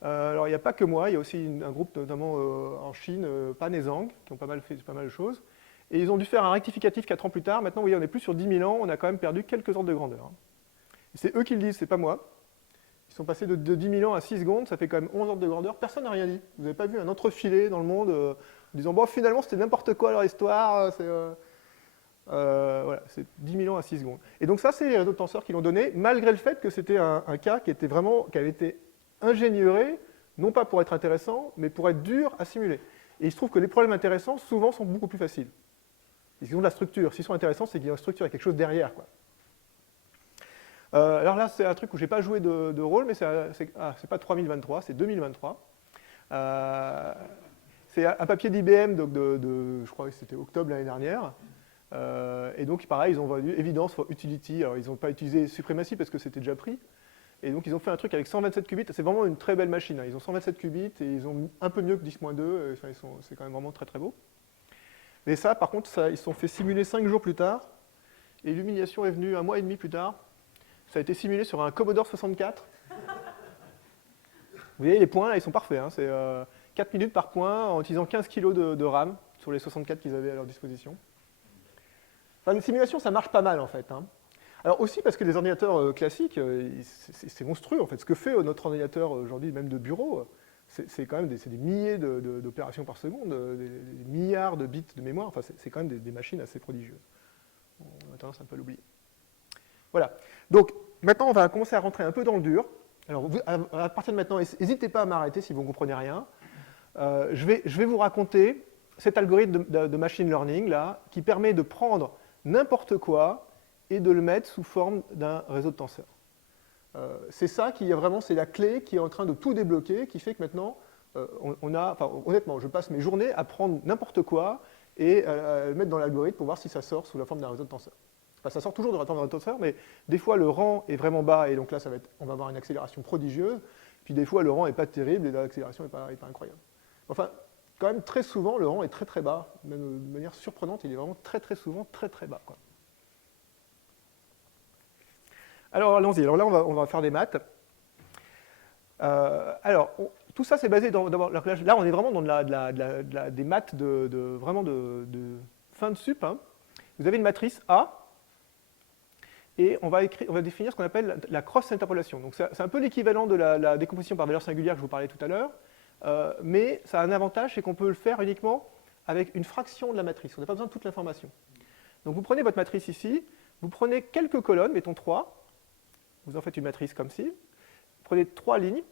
Alors, il n'y a pas que moi, il y a aussi un groupe, notamment en Chine, Pan et Zhang, qui ont fait pas mal de choses. Et ils ont dû faire un rectificatif 4 ans plus tard. Maintenant, vous voyez, on n'est plus sur 10 000 ans, on a quand même perdu quelques ordres de grandeur. C'est eux qui le disent, c'est pas moi. Ils sont passés de 10 000 ans à 6 secondes, ça fait quand même 11 ordres de grandeur. Personne n'a rien dit. Vous n'avez pas vu un entrefilé dans le monde en disant, bon, finalement, c'était n'importe quoi leur histoire. Voilà, c'est 10 000 ans à 6 secondes. Et donc ça, c'est les réseaux de tenseurs qui l'ont donné, malgré le fait que c'était un cas qui avait été ingénieuré, non pas pour être intéressant, mais pour être dur à simuler. Et il se trouve que les problèmes intéressants, souvent, sont beaucoup plus faciles. Ils ont de la structure. S'ils sont intéressants, c'est qu'il y a une structure, il y a quelque chose derrière, quoi. Alors là, c'est un truc où je n'ai pas joué de rôle, mais c'est pas 3023, c'est 2023. C'est un papier d'IBM, je crois que c'était octobre l'année dernière. Et donc, pareil, ils ont vendu Evidence for Utility. Alors, ils n'ont pas utilisé Suprématie parce que c'était déjà pris. Et donc, ils ont fait un truc avec 127 qubits. C'est vraiment une très belle machine. Ils ont 127 qubits et ils ont un peu mieux que 10-2. Enfin, c'est quand même vraiment très, très beau. Mais ça, par contre, ils se sont fait simuler 5 jours plus tard. Et l'humiliation est venue 1 mois et demi plus tard. Ça a été simulé sur un Commodore 64. Vous voyez, les points, là, ils sont parfaits. Hein. C'est 4 minutes par point en utilisant 15 kg de RAM sur les 64 qu'ils avaient à leur disposition. Enfin, une simulation, ça marche pas mal, en fait. Hein. Alors aussi parce que les ordinateurs classiques, c'est monstrueux, en fait. Ce que fait notre ordinateur aujourd'hui, même de bureau, c'est quand même des milliers d'opérations par seconde, des milliards de bits de mémoire. Enfin, c'est quand même des machines assez prodigieuses. On a tendance un peu à l'oublier. Voilà. Donc, maintenant, on va commencer à rentrer un peu dans le dur. Alors, à partir de maintenant, n'hésitez pas à m'arrêter si vous ne comprenez rien. Je vais vous raconter cet algorithme de machine learning, là, qui permet de prendre n'importe quoi et de le mettre sous forme d'un réseau de tenseurs. C'est ça qui est vraiment, c'est la clé qui est en train de tout débloquer, qui fait que maintenant, honnêtement, je passe mes journées à prendre n'importe quoi et à le mettre dans l'algorithme pour voir si ça sort sous la forme d'un réseau de tenseurs. Enfin, ça sort toujours de la forme d'un réseau de tenseurs, mais des fois le rang est vraiment bas et donc là, on va avoir une accélération prodigieuse. Puis des fois, le rang n'est pas terrible et l'accélération n'est pas incroyable. Enfin, quand même, très souvent, le rang est très très bas. Même de manière surprenante, il est vraiment très très souvent très très bas, quoi. Alors, allons-y. Alors là, on va faire des maths. Tout ça, c'est basé d'abord. Là, on est vraiment dans des maths vraiment de fin de sup. Hein. Vous avez une matrice A, et on va définir ce qu'on appelle la cross-interpolation. Donc, c'est un peu l'équivalent de la décomposition par valeur singulière que je vous parlais tout à l'heure, mais ça a un avantage, c'est qu'on peut le faire uniquement avec une fraction de la matrice. On n'a pas besoin de toute l'information. Donc, vous prenez votre matrice ici, vous prenez quelques colonnes, mettons 3, vous en faites une matrice comme ci, vous prenez 3 lignes,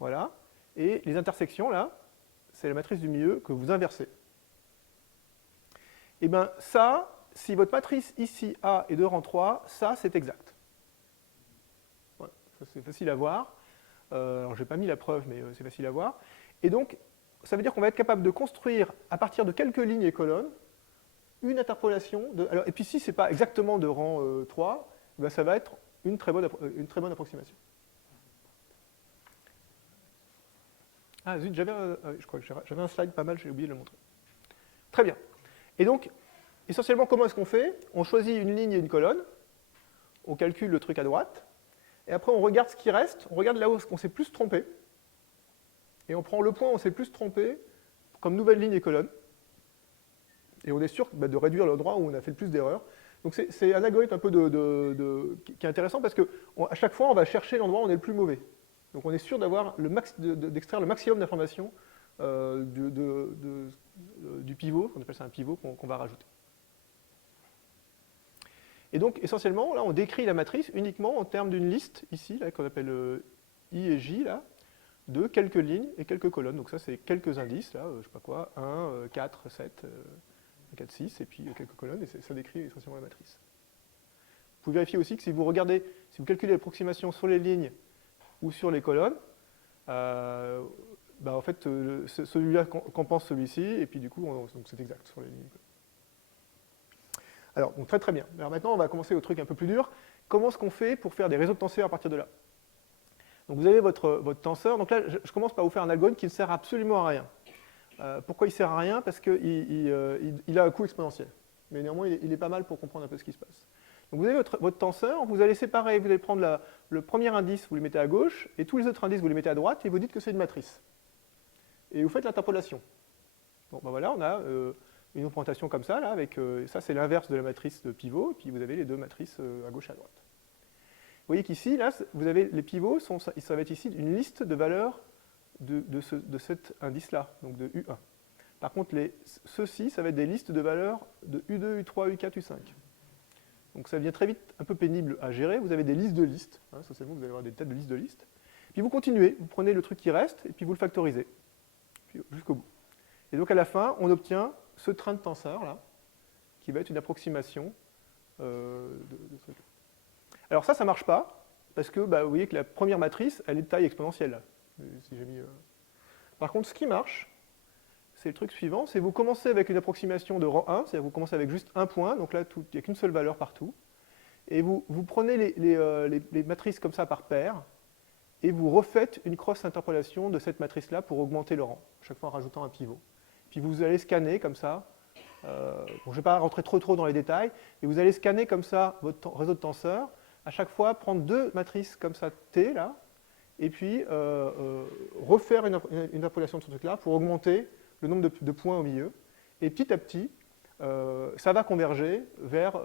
voilà, et les intersections, là, c'est la matrice du milieu que vous inversez. Et bien ça, si votre matrice ici A est de rang 3, ça c'est exact. Voilà, ça c'est facile à voir. Alors je n'ai pas mis la preuve, mais c'est facile à voir. Et donc, ça veut dire qu'on va être capable de construire, à partir de quelques lignes et colonnes, une interpolation. Et puis si ce n'est pas exactement de rang 3, ben ça va être une très bonne approximation. Ah zut, je crois que j'avais un slide pas mal, j'ai oublié de le montrer. Très bien. Et donc, essentiellement, comment est-ce qu'on fait? On choisit une ligne et une colonne, on calcule le truc à droite, et après on regarde ce qui reste, on regarde là où on s'est plus trompé, et on prend le point où on s'est plus trompé comme nouvelle ligne et colonne, et on est sûr de réduire l'endroit où on a fait le plus d'erreurs. Donc c'est un algorithme un peu qui est intéressant parce qu'à chaque fois, on va chercher l'endroit où on est le plus mauvais. Donc on est sûr d'extraire le maximum d'informations du pivot, on appelle ça un pivot, qu'on va rajouter. Et donc essentiellement, là on décrit la matrice uniquement en termes d'une liste, ici, qu'on appelle I et J, là, de quelques lignes et quelques colonnes. Donc ça c'est quelques indices, là, je sais pas quoi, 1, 4, 7, 4, 6, et puis quelques colonnes, et ça décrit essentiellement la matrice. Vous pouvez vérifier aussi que si vous calculez l'approximation sur les lignes ou sur les colonnes, en fait, celui-là compense celui-ci, et puis du coup, donc c'est exact sur les lignes. Alors, donc très très bien. Alors maintenant, on va commencer au truc un peu plus dur. Comment est-ce qu'on fait pour faire des réseaux de tenseurs à partir de là? Donc vous avez votre tenseur. Donc là, je commence par vous faire un algorithme qui ne sert absolument à rien. Pourquoi il ne sert à rien? Parce qu'il a un coût exponentiel. Mais néanmoins, il est pas mal pour comprendre un peu ce qui se passe. Donc vous avez votre tenseur, vous allez séparer, vous allez prendre le premier indice, vous le mettez à gauche, et tous les autres indices, vous les mettez à droite, et vous dites que c'est une matrice. Et vous faites l'interpolation. Bon, ben voilà, on a une représentation comme ça, là, avec ça c'est l'inverse de la matrice de pivot, et puis vous avez les deux matrices à gauche et à droite. Vous voyez qu'ici, là, vous avez les pivots, ça va être ici une liste de valeurs de cet indice-là, donc de U1. Par contre, ceux-ci, ça va être des listes de valeurs de U2, U3, U4, U5. Donc ça devient très vite un peu pénible à gérer. Vous avez des listes de listes, hein, essentiellement vous allez avoir des têtes de listes de listes. Puis vous continuez, vous prenez le truc qui reste, et puis vous le factorisez, jusqu'au bout. Et donc à la fin, on obtient ce train de tenseurs, là, qui va être une approximation de ce truc. Alors ça ne marche pas, parce que vous voyez que la première matrice, elle est de taille exponentielle. Là. Si j'ai mis, Par contre, ce qui marche, c'est le truc suivant, c'est vous commencez avec une approximation de rang 1, c'est-à-dire vous commencez avec juste un point, donc là, il n'y a qu'une seule valeur partout, et vous prenez les matrices comme ça par paire, et vous refaites une cross-interpolation de cette matrice-là pour augmenter le rang, chaque fois en rajoutant un pivot. Puis vous allez scanner comme ça, je ne vais pas rentrer trop dans les détails, mais vous allez scanner comme ça votre réseau de tenseurs à chaque fois prendre deux matrices comme ça, T, là, et puis refaire une interpolation de ce truc-là pour augmenter le nombre de points au milieu. Et petit à petit, ça va converger vers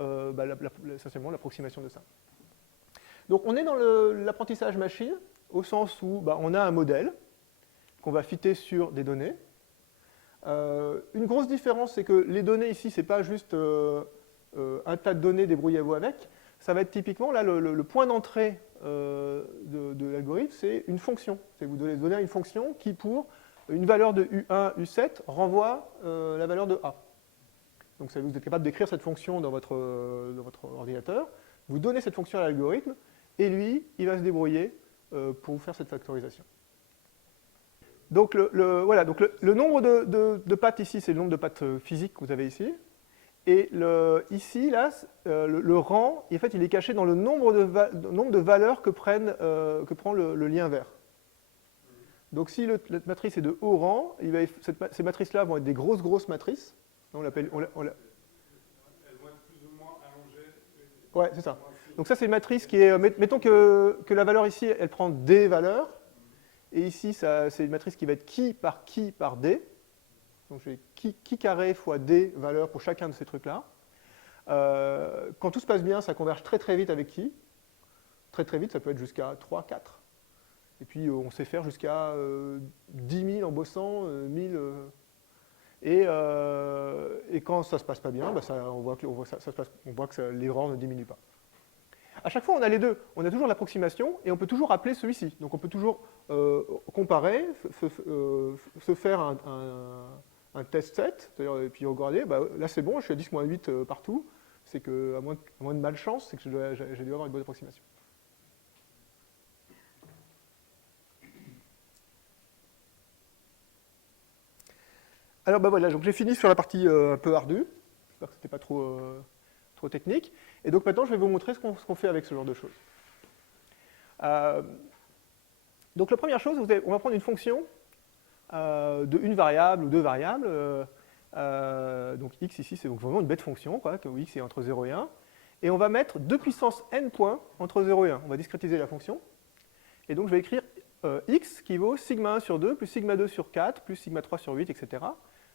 essentiellement l'approximation de ça. Donc on est dans l'apprentissage machine, au sens où on a un modèle qu'on va fitter sur des données. Une grosse différence, c'est que les données ici, ce n'est pas juste un tas de données, débrouillez-vous avec. Ça va être typiquement, là, le point d'entrée de l'algorithme, c'est une fonction. C'est vous donnez une fonction qui, pour une valeur de U1, U7, renvoie la valeur de A. Donc vous êtes capable d'écrire cette fonction dans votre ordinateur. Vous donnez cette fonction à l'algorithme, et lui, il va se débrouiller pour vous faire cette factorisation. Donc voilà, donc le nombre de pattes ici, c'est le nombre de pattes physiques que vous avez ici. Et ici, là, le rang, en fait, il est caché dans le nombre de valeurs que prend le lien vert. Donc si la matrice est de haut rang, ces matrices-là vont être des grosses matrices. On l'appelle. Elles vont être plus ou moins allongées. Ouais, c'est ça. Donc ça, c'est une matrice qui est. Mettons que la valeur ici, elle prend des valeurs. Et ici, c'est une matrice qui va être qui par d. Donc j'ai qui carré fois d valeurs pour chacun de ces trucs-là. Quand tout se passe bien, ça converge très vite avec qui. Très vite, ça peut être jusqu'à 3, 4. Et puis on sait faire jusqu'à 10 000 en bossant, 1000. Et quand ça ne se passe pas bien, on voit que l'erreur ne diminue pas. À chaque fois, on a les deux. On a toujours l'approximation et on peut toujours appeler celui-ci. Donc on peut toujours comparer, se faire un test set, et puis regarder, là c'est bon, je suis à 10-8 partout, c'est qu'à moins de malchance, c'est que j'ai dû avoir une bonne approximation. Alors voilà, donc j'ai fini sur la partie un peu ardue, j'espère que ce n'était pas trop technique, et donc maintenant je vais vous montrer ce qu'on fait avec ce genre de choses. Donc la première chose, on va prendre une fonction de une variable ou deux variables. Donc x ici, c'est donc vraiment une bête fonction, où x est entre 0 et 1. Et on va mettre 2 puissance n points entre 0 et 1. On va discrétiser la fonction. Et donc je vais écrire x qui vaut sigma 1 sur 2 plus sigma 2 sur 4 plus sigma 3 sur 8, etc.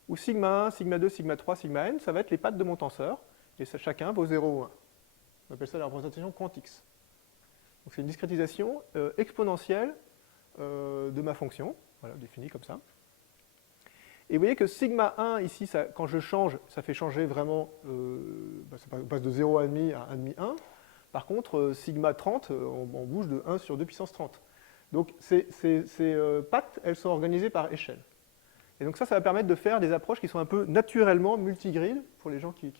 Où sigma 1, sigma 2, sigma 3, sigma n, ça va être les pattes de mon tenseur. Et ça, chacun vaut 0 ou 1. On appelle ça la représentation quantix. Donc c'est une discrétisation exponentielle de ma fonction, voilà, définie comme ça. Et vous voyez que sigma 1, ici, quand je change, ça fait changer vraiment, ça passe de 0 à 1,5 à 1,5, 1. Par contre, sigma 30, on bouge de 1 sur 2 puissance 30. Donc ces pattes, elles sont organisées par échelle. Et donc ça va permettre de faire des approches qui sont un peu naturellement multigrid, pour les gens qui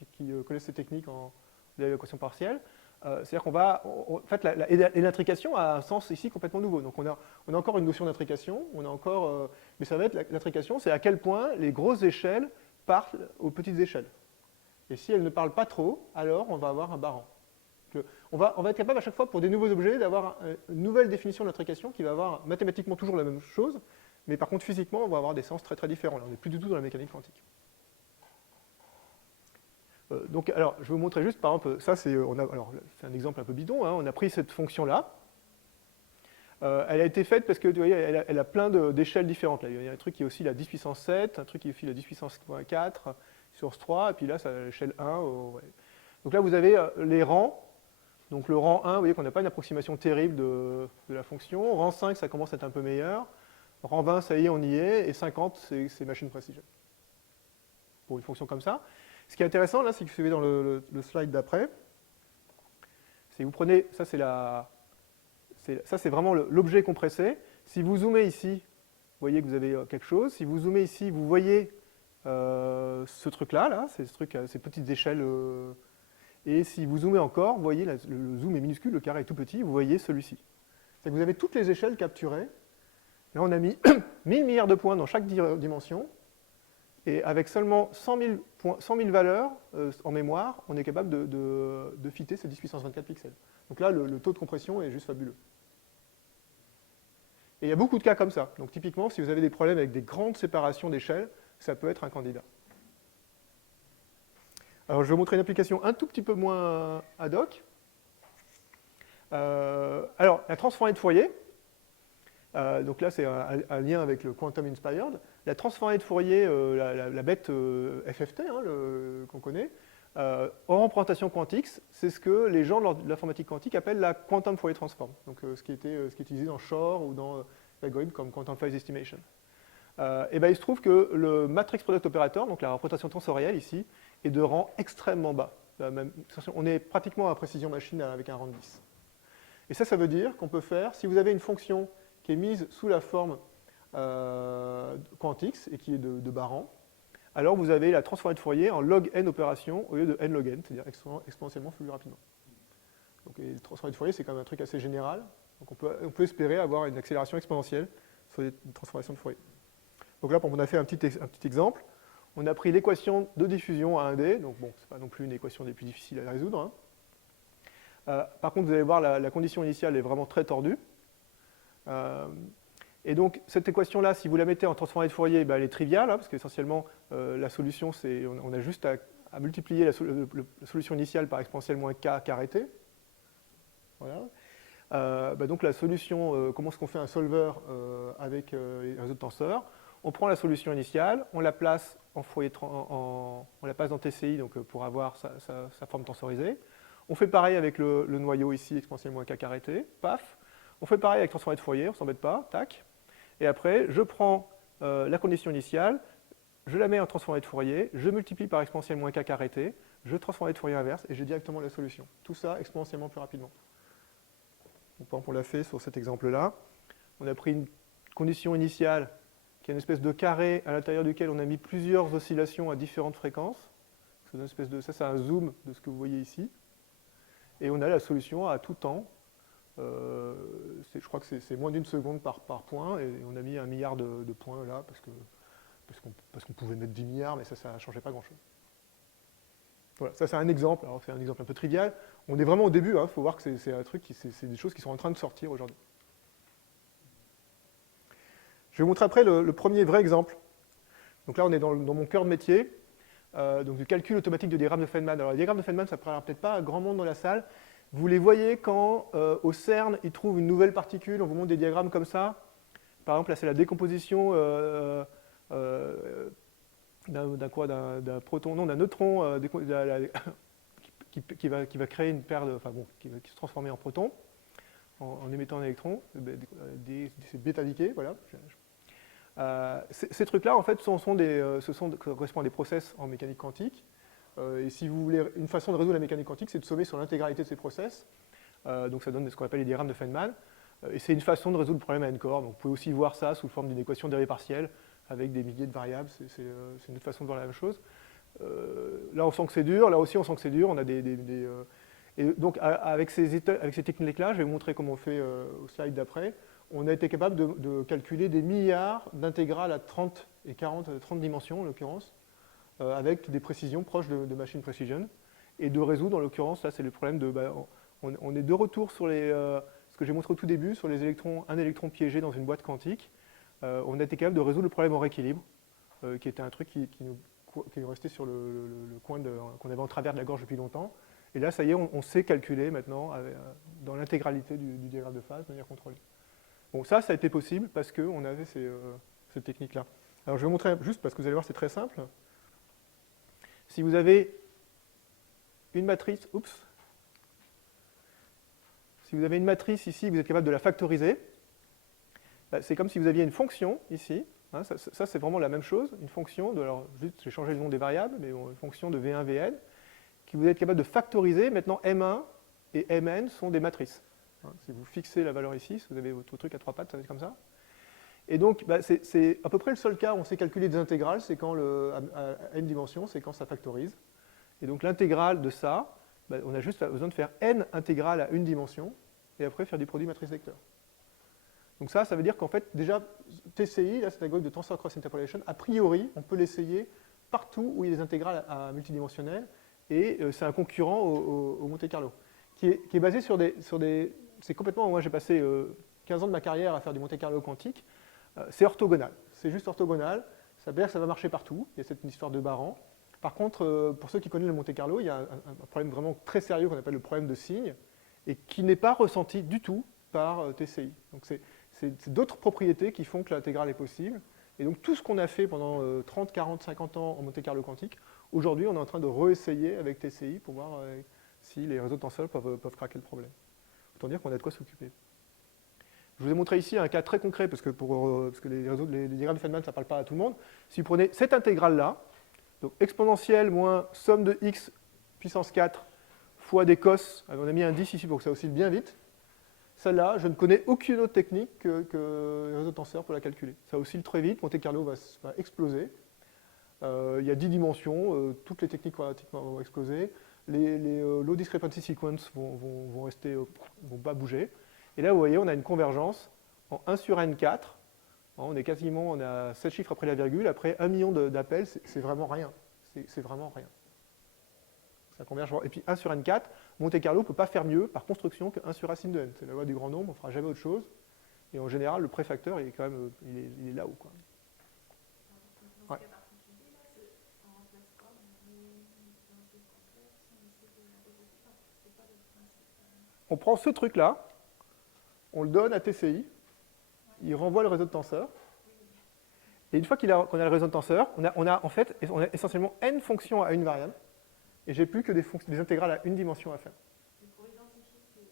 connaissent ces techniques en équation partielle. C'est-à-dire qu'on va, en fait, l'intrication a un sens ici complètement nouveau. Donc on a encore une notion d'intrication, mais ça va être l'intrication, c'est à quel point les grosses échelles parlent aux petites échelles. Et si elles ne parlent pas trop, alors on va avoir un baran. On va être capable à chaque fois pour des nouveaux objets d'avoir une nouvelle définition de l'intrication qui va avoir mathématiquement toujours la même chose, mais par contre physiquement on va avoir des sens très différents. Là, on n'est plus du tout dans la mécanique quantique. Donc, alors, je vais vous montrer juste, par exemple, ça c'est un exemple un peu bidon, hein, on a pris cette fonction-là, elle a été faite parce que, vous voyez, elle a plein d'échelles différentes. Là. Il y a un truc qui oscille à 10 puissance 7, un truc qui oscille à 10 puissance 4, source 3, et puis là, c'est à l'échelle 1. Ouais. Donc là, vous avez les rangs. Donc le rang 1, vous voyez qu'on n'a pas une approximation terrible de la fonction. Rang 5, ça commence à être un peu meilleur. Rang 20, ça y est, on y est. Et 50, c'est machine precision. Pour une fonction comme ça. Ce qui est intéressant, là, c'est que vous suivez dans le slide d'après, c'est que vous prenez, ça c'est vraiment l'objet compressé. Si vous zoomez ici, vous voyez que vous avez quelque chose. Si vous zoomez ici, vous voyez ce truc-là, ces petites échelles. Et si vous zoomez encore, vous voyez, le zoom est minuscule, le carré est tout petit, vous voyez celui-ci. C'est que vous avez toutes les échelles capturées. Là, on a mis 1000 milliards de points dans chaque dimension. Et avec seulement 100 000 valeurs en mémoire, on est capable de fitter ces 10 puissance 24 pixels. Donc là, le taux de compression est juste fabuleux. Et il y a beaucoup de cas comme ça. Donc typiquement, si vous avez des problèmes avec des grandes séparations d'échelles, ça peut être un candidat. Alors je vais vous montrer une application un tout petit peu moins ad hoc. Alors, la transformée de Fourier, donc là, c'est un lien avec le Quantum Inspired. La transformée de Fourier, la bête FFT hein, qu'on connaît, en représentation quantique, c'est ce que les gens de l'informatique quantique appellent la Quantum Fourier Transform, donc ce qui est utilisé dans Shor ou dans l'algorithme comme Quantum Phase Estimation. Et ben, il se trouve que le matrix product operator, donc la représentation tensorielle ici, est de rang extrêmement bas. On est pratiquement à précision machine avec un rang de 10. Et ça veut dire qu'on peut faire, si vous avez une fonction qui est mise sous la forme quantix et qui est de bas rang, alors vous avez la transformée de Fourier en log n opérations au lieu de n log n, c'est-à-dire exponentiellement plus rapidement. Donc, la transformée de Fourier, c'est quand même un truc assez général. Donc on peut espérer avoir une accélération exponentielle sur les transformations de Fourier. Donc là, on a fait un petit exemple. On a pris l'équation de diffusion à 1D, donc bon, c'est pas non plus une équation des plus difficiles à résoudre. Hein. Par contre, vous allez voir, la condition initiale est vraiment très tordue. Et donc, cette équation-là, si vous la mettez en transformée de Fourier, ben, elle est triviale, hein, parce qu'essentiellement, la solution, c'est on a juste à multiplier la solution initiale par exponentielle moins k carré t. Voilà. Ben, donc, la solution, comment est-ce qu'on fait un solver avec un réseau de tenseurs? On prend la solution initiale, on la place en Fourier, on la passe dans TCI donc, pour avoir sa forme tensorisée. On fait pareil avec le noyau ici, exponentielle moins k carré t, paf. On fait pareil avec transformée de Fourier, on ne s'embête pas, tac. Et après, je prends la condition initiale, je la mets en transformée de Fourier, je multiplie par exponentielle moins k carré t, je transforme de Fourier inverse et j'ai directement la solution. Tout ça exponentiellement plus rapidement. Donc, par exemple, on l'a fait sur cet exemple-là. On a pris une condition initiale qui est une espèce de carré à l'intérieur duquel on a mis plusieurs oscillations à différentes fréquences. Ça, c'est un zoom de ce que vous voyez ici. Et on a la solution à tout temps. Je crois que c'est moins d'une seconde par point, et on a mis 1 milliard de points là, parce qu'on pouvait mettre 10 milliards, mais ça ne changeait pas grand-chose. Voilà, ça c'est un exemple, alors c'est un exemple un peu trivial. On est vraiment au début, il faut voir que c'est un truc, c'est des choses qui sont en train de sortir aujourd'hui. Je vais vous montrer après le premier vrai exemple. Donc là, on est dans mon cœur de métier, donc du calcul automatique de diagrammes de Feynman. Alors les diagrammes de Feynman, ça ne parlera peut-être pas à grand monde dans la salle. Vous les voyez quand, au CERN, ils trouvent une nouvelle particule, on vous montre des diagrammes comme ça. Par exemple, là, c'est la décomposition d'un proton, non, d'un neutron qui va créer une paire de, qui va se transformer en proton en émettant un électron, c'est bêta-decay, voilà. Ces trucs-là, en fait, correspondent à des process en mécanique quantique. Et si vous voulez, une façon de résoudre la mécanique quantique, c'est de sommer sur l'intégralité de ces process. Donc ça donne ce qu'on appelle les diagrammes de Feynman. Et c'est une façon de résoudre le problème à n-corps. Donc vous pouvez aussi voir ça sous forme d'une équation dérivée partielle avec des milliers de variables. C'est une autre façon de voir la même chose. Là, on sent que c'est dur. Là aussi, on sent que c'est dur. On a Et donc, avec ces techniques-là, je vais vous montrer comment on fait au slide d'après. On a été capable de calculer des milliards d'intégrales à 30 et 40 dimensions, en l'occurrence, avec des précisions proches de machine precision, et de résoudre, en l'occurrence, là, c'est le problème de... on est de retour sur ce que j'ai montré au tout début, sur un électron piégé dans une boîte quantique. On a été capable de résoudre le problème en rééquilibre, qui était un truc qui est resté sur le coin qu'on avait en travers de la gorge depuis longtemps. Et là, ça y est, on sait calculer maintenant dans l'intégralité du diagramme de phase de manière contrôlée. Bon, ça a été possible parce qu'on avait ces techniques-là. Alors, je vais vous montrer juste parce que vous allez voir, c'est très simple. Si vous avez une matrice, si vous avez une matrice ici, vous êtes capable de la factoriser. C'est comme si vous aviez une fonction ici. Hein, ça c'est vraiment la même chose, une fonction alors juste j'ai changé le nom des variables, mais bon, une fonction de V1, Vn, qui vous êtes capable de factoriser. Maintenant, M1 et Mn sont des matrices. Hein, si vous fixez la valeur ici, si vous avez votre truc à 3 pattes, ça va être comme ça. Et donc, c'est à peu près le seul cas où on sait calculer des intégrales, c'est quand à n dimensions, c'est quand ça factorise. Et donc l'intégrale de ça, on a juste besoin de faire n intégrales à une dimension, et après faire du produit matrice-vecteur. Donc ça veut dire qu'en fait, déjà, TCI, là, cet algorithme de Tensor Cross Interpolation, a priori, on peut l'essayer partout où il y a des intégrales à multidimensionnelles, et c'est un concurrent au Monte Carlo, qui est basé sur des... C'est complètement... Moi, j'ai passé 15 ans de ma carrière à faire du Monte Carlo quantique. C'est orthogonal, c'est juste orthogonal, ça veut dire que ça va marcher partout, il y a cette histoire de Baran. Par contre, pour ceux qui connaissent le Monte Carlo, il y a un problème vraiment très sérieux qu'on appelle le problème de signe, et qui n'est pas ressenti du tout par TCI. Donc c'est d'autres propriétés qui font que l'intégrale est possible. Et donc tout ce qu'on a fait pendant 30, 40, 50 ans en Monte-Carlo quantique, aujourd'hui on est en train de réessayer avec TCI pour voir si les réseaux de tenseurs peuvent craquer le problème. Autant dire qu'on a de quoi s'occuper. Je vous ai montré ici un cas très concret, parce que les diagrammes de Feynman, ça ne parle pas à tout le monde. Si vous prenez cette intégrale-là, donc exponentielle moins somme de x puissance 4 fois des cos, on a mis un 10 ici pour que ça oscille bien vite, celle-là, je ne connais aucune autre technique que les réseaux de tenseurs pour la calculer. Ça oscille très vite, Monte-Carlo va exploser. Il y a 10 dimensions, toutes les techniques pratiquement vont exploser. Les low discrepancy sequences vont pas bouger. Et là, vous voyez, on a une convergence en 1 sur n4. On a 7 chiffres après la virgule. Après 1 million d'appels, c'est vraiment rien. C'est vraiment rien. Ça converge. Et puis 1 sur n4, Monte-Carlo ne peut pas faire mieux par construction que 1 sur racine de n. C'est la loi du grand nombre, on ne fera jamais autre chose. Et en général, le préfacteur, il est quand même il est là-haut, quoi. Ouais. On prend ce truc-là, on le donne à TCI, il renvoie le réseau de tenseurs. Et une fois qu'on a le réseau de tenseurs, on a essentiellement n fonctions à une variable, et j'ai plus que des intégrales à une dimension à faire. Pour identifier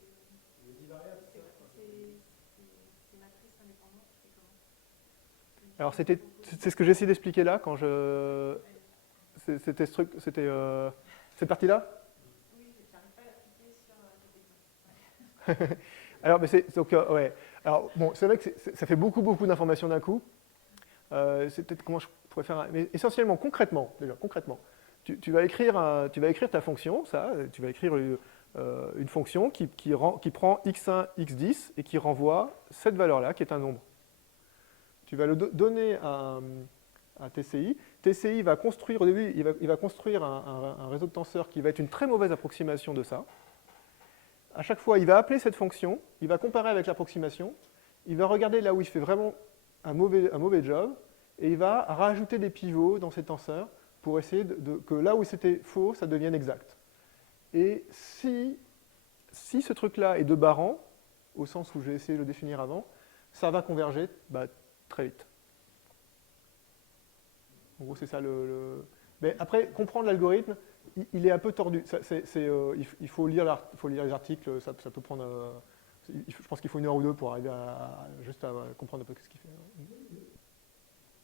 ces matrices indépendantes, tu fais comment? Alors c'est ce que j'ai essayé d'expliquer là, quand c'était cette partie-là. Oui, j'arrive pas à l'appliquer sur cet exemple. Alors, ouais. Alors, bon, c'est vrai que ça fait beaucoup d'informations d'un coup. C'est peut-être comment je pourrais faire. Mais essentiellement, concrètement, tu vas écrire ta fonction, tu vas écrire une fonction qui prend x1, x10 et qui renvoie cette valeur-là, qui est un nombre. Tu vas le donner à TCI. TCI va construire, au début, il va construire un réseau de tenseurs qui va être une très mauvaise approximation de ça. À chaque fois, il va appeler cette fonction, il va comparer avec l'approximation, il va regarder là où il fait vraiment un mauvais job, et il va rajouter des pivots dans ces tenseurs pour essayer que là où c'était faux, ça devienne exact. Et si ce truc-là est de Baran, au sens où j'ai essayé de le définir avant, ça va converger très vite. En gros, c'est ça Mais après, comprendre l'algorithme, il est un peu tordu. Il faut lire les articles, ça peut prendre. Je pense qu'il faut 1 heure ou 2 pour arriver juste à comprendre un peu ce qu'il fait.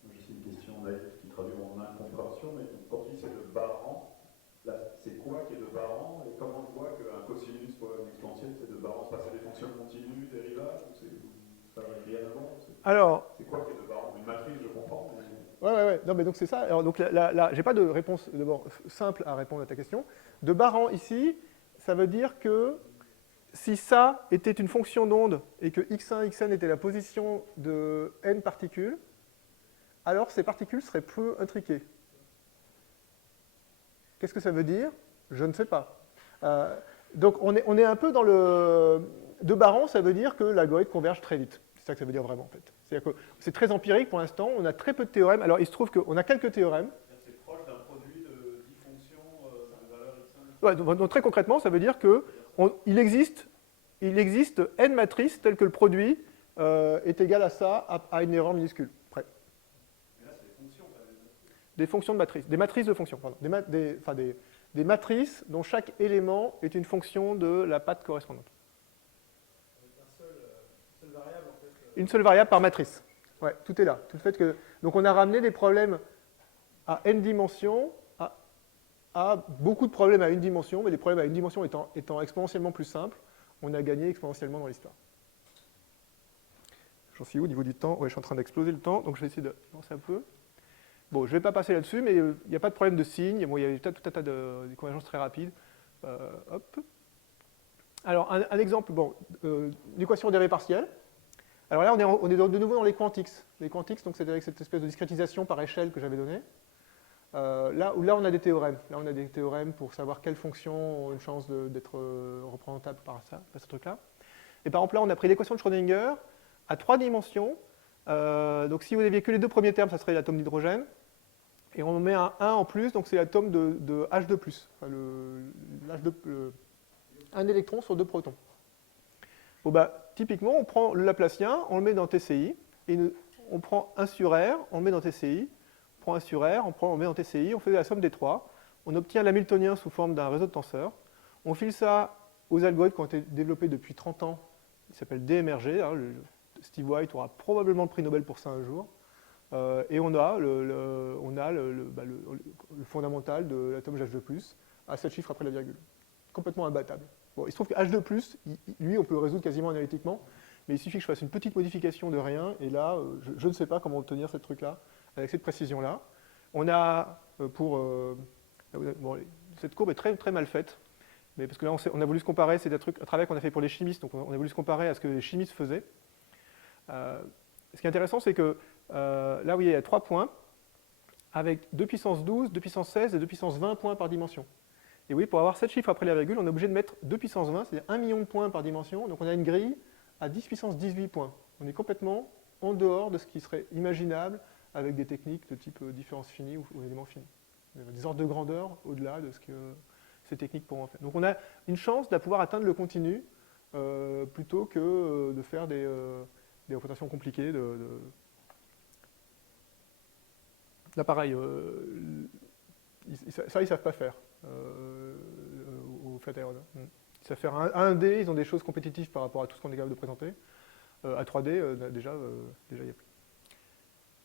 J'ai une question qui traduit mon incompréhension, mais quand tu dis c'est de Baran, c'est quoi qui est de Baran et comment je vois qu'un cosinus fois une exponentielle c'est de Baran? C'est des fonctions continues, dérivables, ça va bien avant? Alors. C'est quoi qui est de Baran? Une matrice, je comprends. Mais... Ouais. Non, mais donc c'est ça. Alors, donc là, j'ai pas de réponse d'abord simple à répondre à ta question. De Baran ici, ça veut dire que si ça était une fonction d'onde et que x1, xn était la position de n particules, alors ces particules seraient peu intriquées. Qu'est-ce que ça veut dire? Je ne sais pas. Donc on est un peu dans le... De Baran, ça veut dire que l'algorithme converge très vite. C'est ça que ça veut dire vraiment, en fait. C'est-à-dire que c'est très empirique pour l'instant, on a très peu de théorèmes. Alors il se trouve qu'on a quelques théorèmes. C'est proche d'un produit de 10 fonctions, ça a une valeur x1. Ouais, donc très concrètement, ça veut dire qu'il existe n matrices telles que le produit est égal à ça, à une erreur minuscule. Prêt. Mais là, c'est des fonctions, pas des matrices. Des fonctions de matrices, des matrices de fonctions, pardon. Des matrices dont chaque élément est une fonction de la patte correspondante. Avec une seule variable, en fait. Une seule variable par matrice. Ouais, tout est là. Tout le fait que, donc on a ramené des problèmes à n dimensions à beaucoup de problèmes à une dimension, mais les problèmes à une dimension étant exponentiellement plus simples, on a gagné exponentiellement dans l'histoire. J'en suis où au niveau du temps? Ouais, je suis en train d'exploser le temps, donc je vais essayer de lancer un peu. Bon, je ne vais pas passer là-dessus, mais il n'y a pas de problème de signe. Bon, il y a tout un tas de convergences très rapides. Hop. Alors, un exemple, une équation dérivée partielle. Alors là, on est de nouveau dans les quantiques. Les quantiques, donc c'est avec cette espèce de discrétisation par échelle que j'avais donnée. Là, on a des théorèmes. Là, on a des théorèmes pour savoir quelles fonctions ont une chance d'être représentables par ce truc-là. Et par exemple, là, on a pris l'équation de Schrödinger à 3 dimensions. Donc, si vous n'aviez que les 2 premiers termes, ça serait l'atome d'hydrogène. Et on met un 1 en plus, donc c'est l'atome de H2+. Enfin, un électron sur 2 protons. Bon, bah, typiquement, on prend le Laplacien, on le met dans TCI, et on prend 1 sur R, on le met dans TCI, on prend 1 sur R, on le met dans TCI, on fait la somme des trois, on obtient l'hamiltonien sous forme d'un réseau de tenseurs, on file ça aux algorithmes qui ont été développés depuis 30 ans, ils s'appellent DMRG, hein, Steve White aura probablement le prix Nobel pour ça un jour, et on a le fondamental de l'atome H2+, à 7 chiffres après la virgule. Complètement imbattable. Bon, il se trouve que H2+, lui, on peut le résoudre quasiment analytiquement, mais il suffit que je fasse une petite modification de rien, et là, je ne sais pas comment obtenir ce truc-là, avec cette précision-là. On a, cette courbe est très, très mal faite, mais parce que là, on a voulu se comparer, c'est un travail qu'on a fait pour les chimistes, donc on a voulu se comparer à ce que les chimistes faisaient. Ce qui est intéressant, c'est que là, vous voyez, il y a 3 points, avec 2 puissance 12, 2 puissance 16 et 2 puissance 20 points par dimension. Et oui, pour avoir 7 chiffres après la virgule, on est obligé de mettre 2 puissance 20, c'est-à-dire 1 million de points par dimension, donc on a une grille à 10 puissance 18 points. On est complètement en dehors de ce qui serait imaginable avec des techniques de type différence finie ou élément fini. Des ordres de grandeur au-delà de ce que ces techniques pourront faire. Donc on a une chance de pouvoir atteindre le continu plutôt que de faire des représentations compliquées. Là pareil, ça ils ne savent pas faire au Flatiron. Ils savent faire un 1D, ils ont des choses compétitives par rapport à tout ce qu'on est capable de présenter. À 3D, déjà, il y a plus.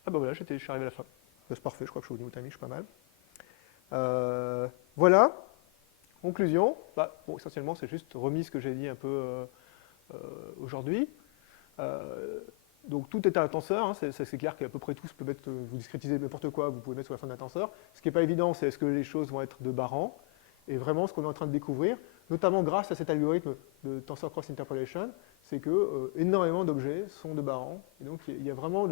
Ah bah voilà, je suis arrivé à la fin. C'est parfait, je crois que je suis au niveau timing, je suis pas mal. Voilà. Conclusion. Bah, bon, essentiellement, c'est juste remis ce que j'ai dit un peu aujourd'hui. Donc tout est un tenseur, hein, c'est clair qu'à peu près tous peuvent mettre, vous discrétisez n'importe quoi, vous pouvez mettre sur la fin d'un tenseur. Ce qui n'est pas évident, c'est est-ce que les choses vont être de bas rang. Et vraiment, ce qu'on est en train de découvrir, notamment grâce à cet algorithme de tensor cross interpolation, c'est que énormément d'objets sont de bas rang. Et donc il y a vraiment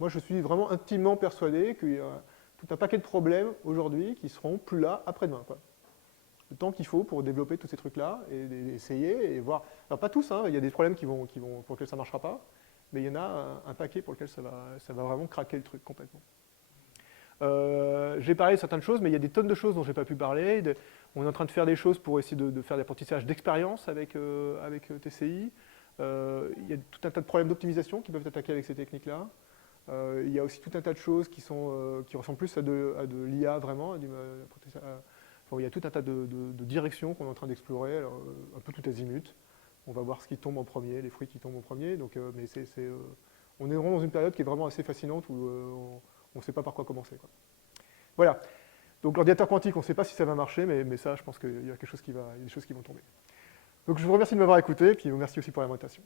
moi je suis vraiment intimement persuadé qu'il y a tout un paquet de problèmes aujourd'hui qui seront plus là après-demain, quoi. Le temps qu'il faut pour développer tous ces trucs-là et essayer et voir. Alors pas tous, hein, il y a des problèmes pour lesquels ça ne marchera pas, mais il y en a un paquet pour lequel ça va vraiment craquer le truc complètement. J'ai parlé de certaines choses, mais il y a des tonnes de choses dont je n'ai pas pu parler. On est en train de faire des choses pour essayer de faire des apprentissages d'expérience avec TCI. Il y a tout un tas de problèmes d'optimisation qui peuvent attaquer avec ces techniques-là. Il y a aussi tout un tas de choses qui ressemblent plus à de l'IA vraiment. Il y a tout un tas de directions qu'on est en train d'explorer, un peu tout azimut. On va voir ce qui tombe en premier, les fruits qui tombent en premier. Donc, mais on est vraiment dans une période qui est vraiment assez fascinante où on ne sait pas par quoi commencer, quoi. Voilà. Donc l'ordinateur quantique, on ne sait pas si ça va marcher, mais ça, je pense qu'il y a des choses qui vont tomber. Donc je vous remercie de m'avoir écouté, et puis je vous remercie aussi pour l'invitation.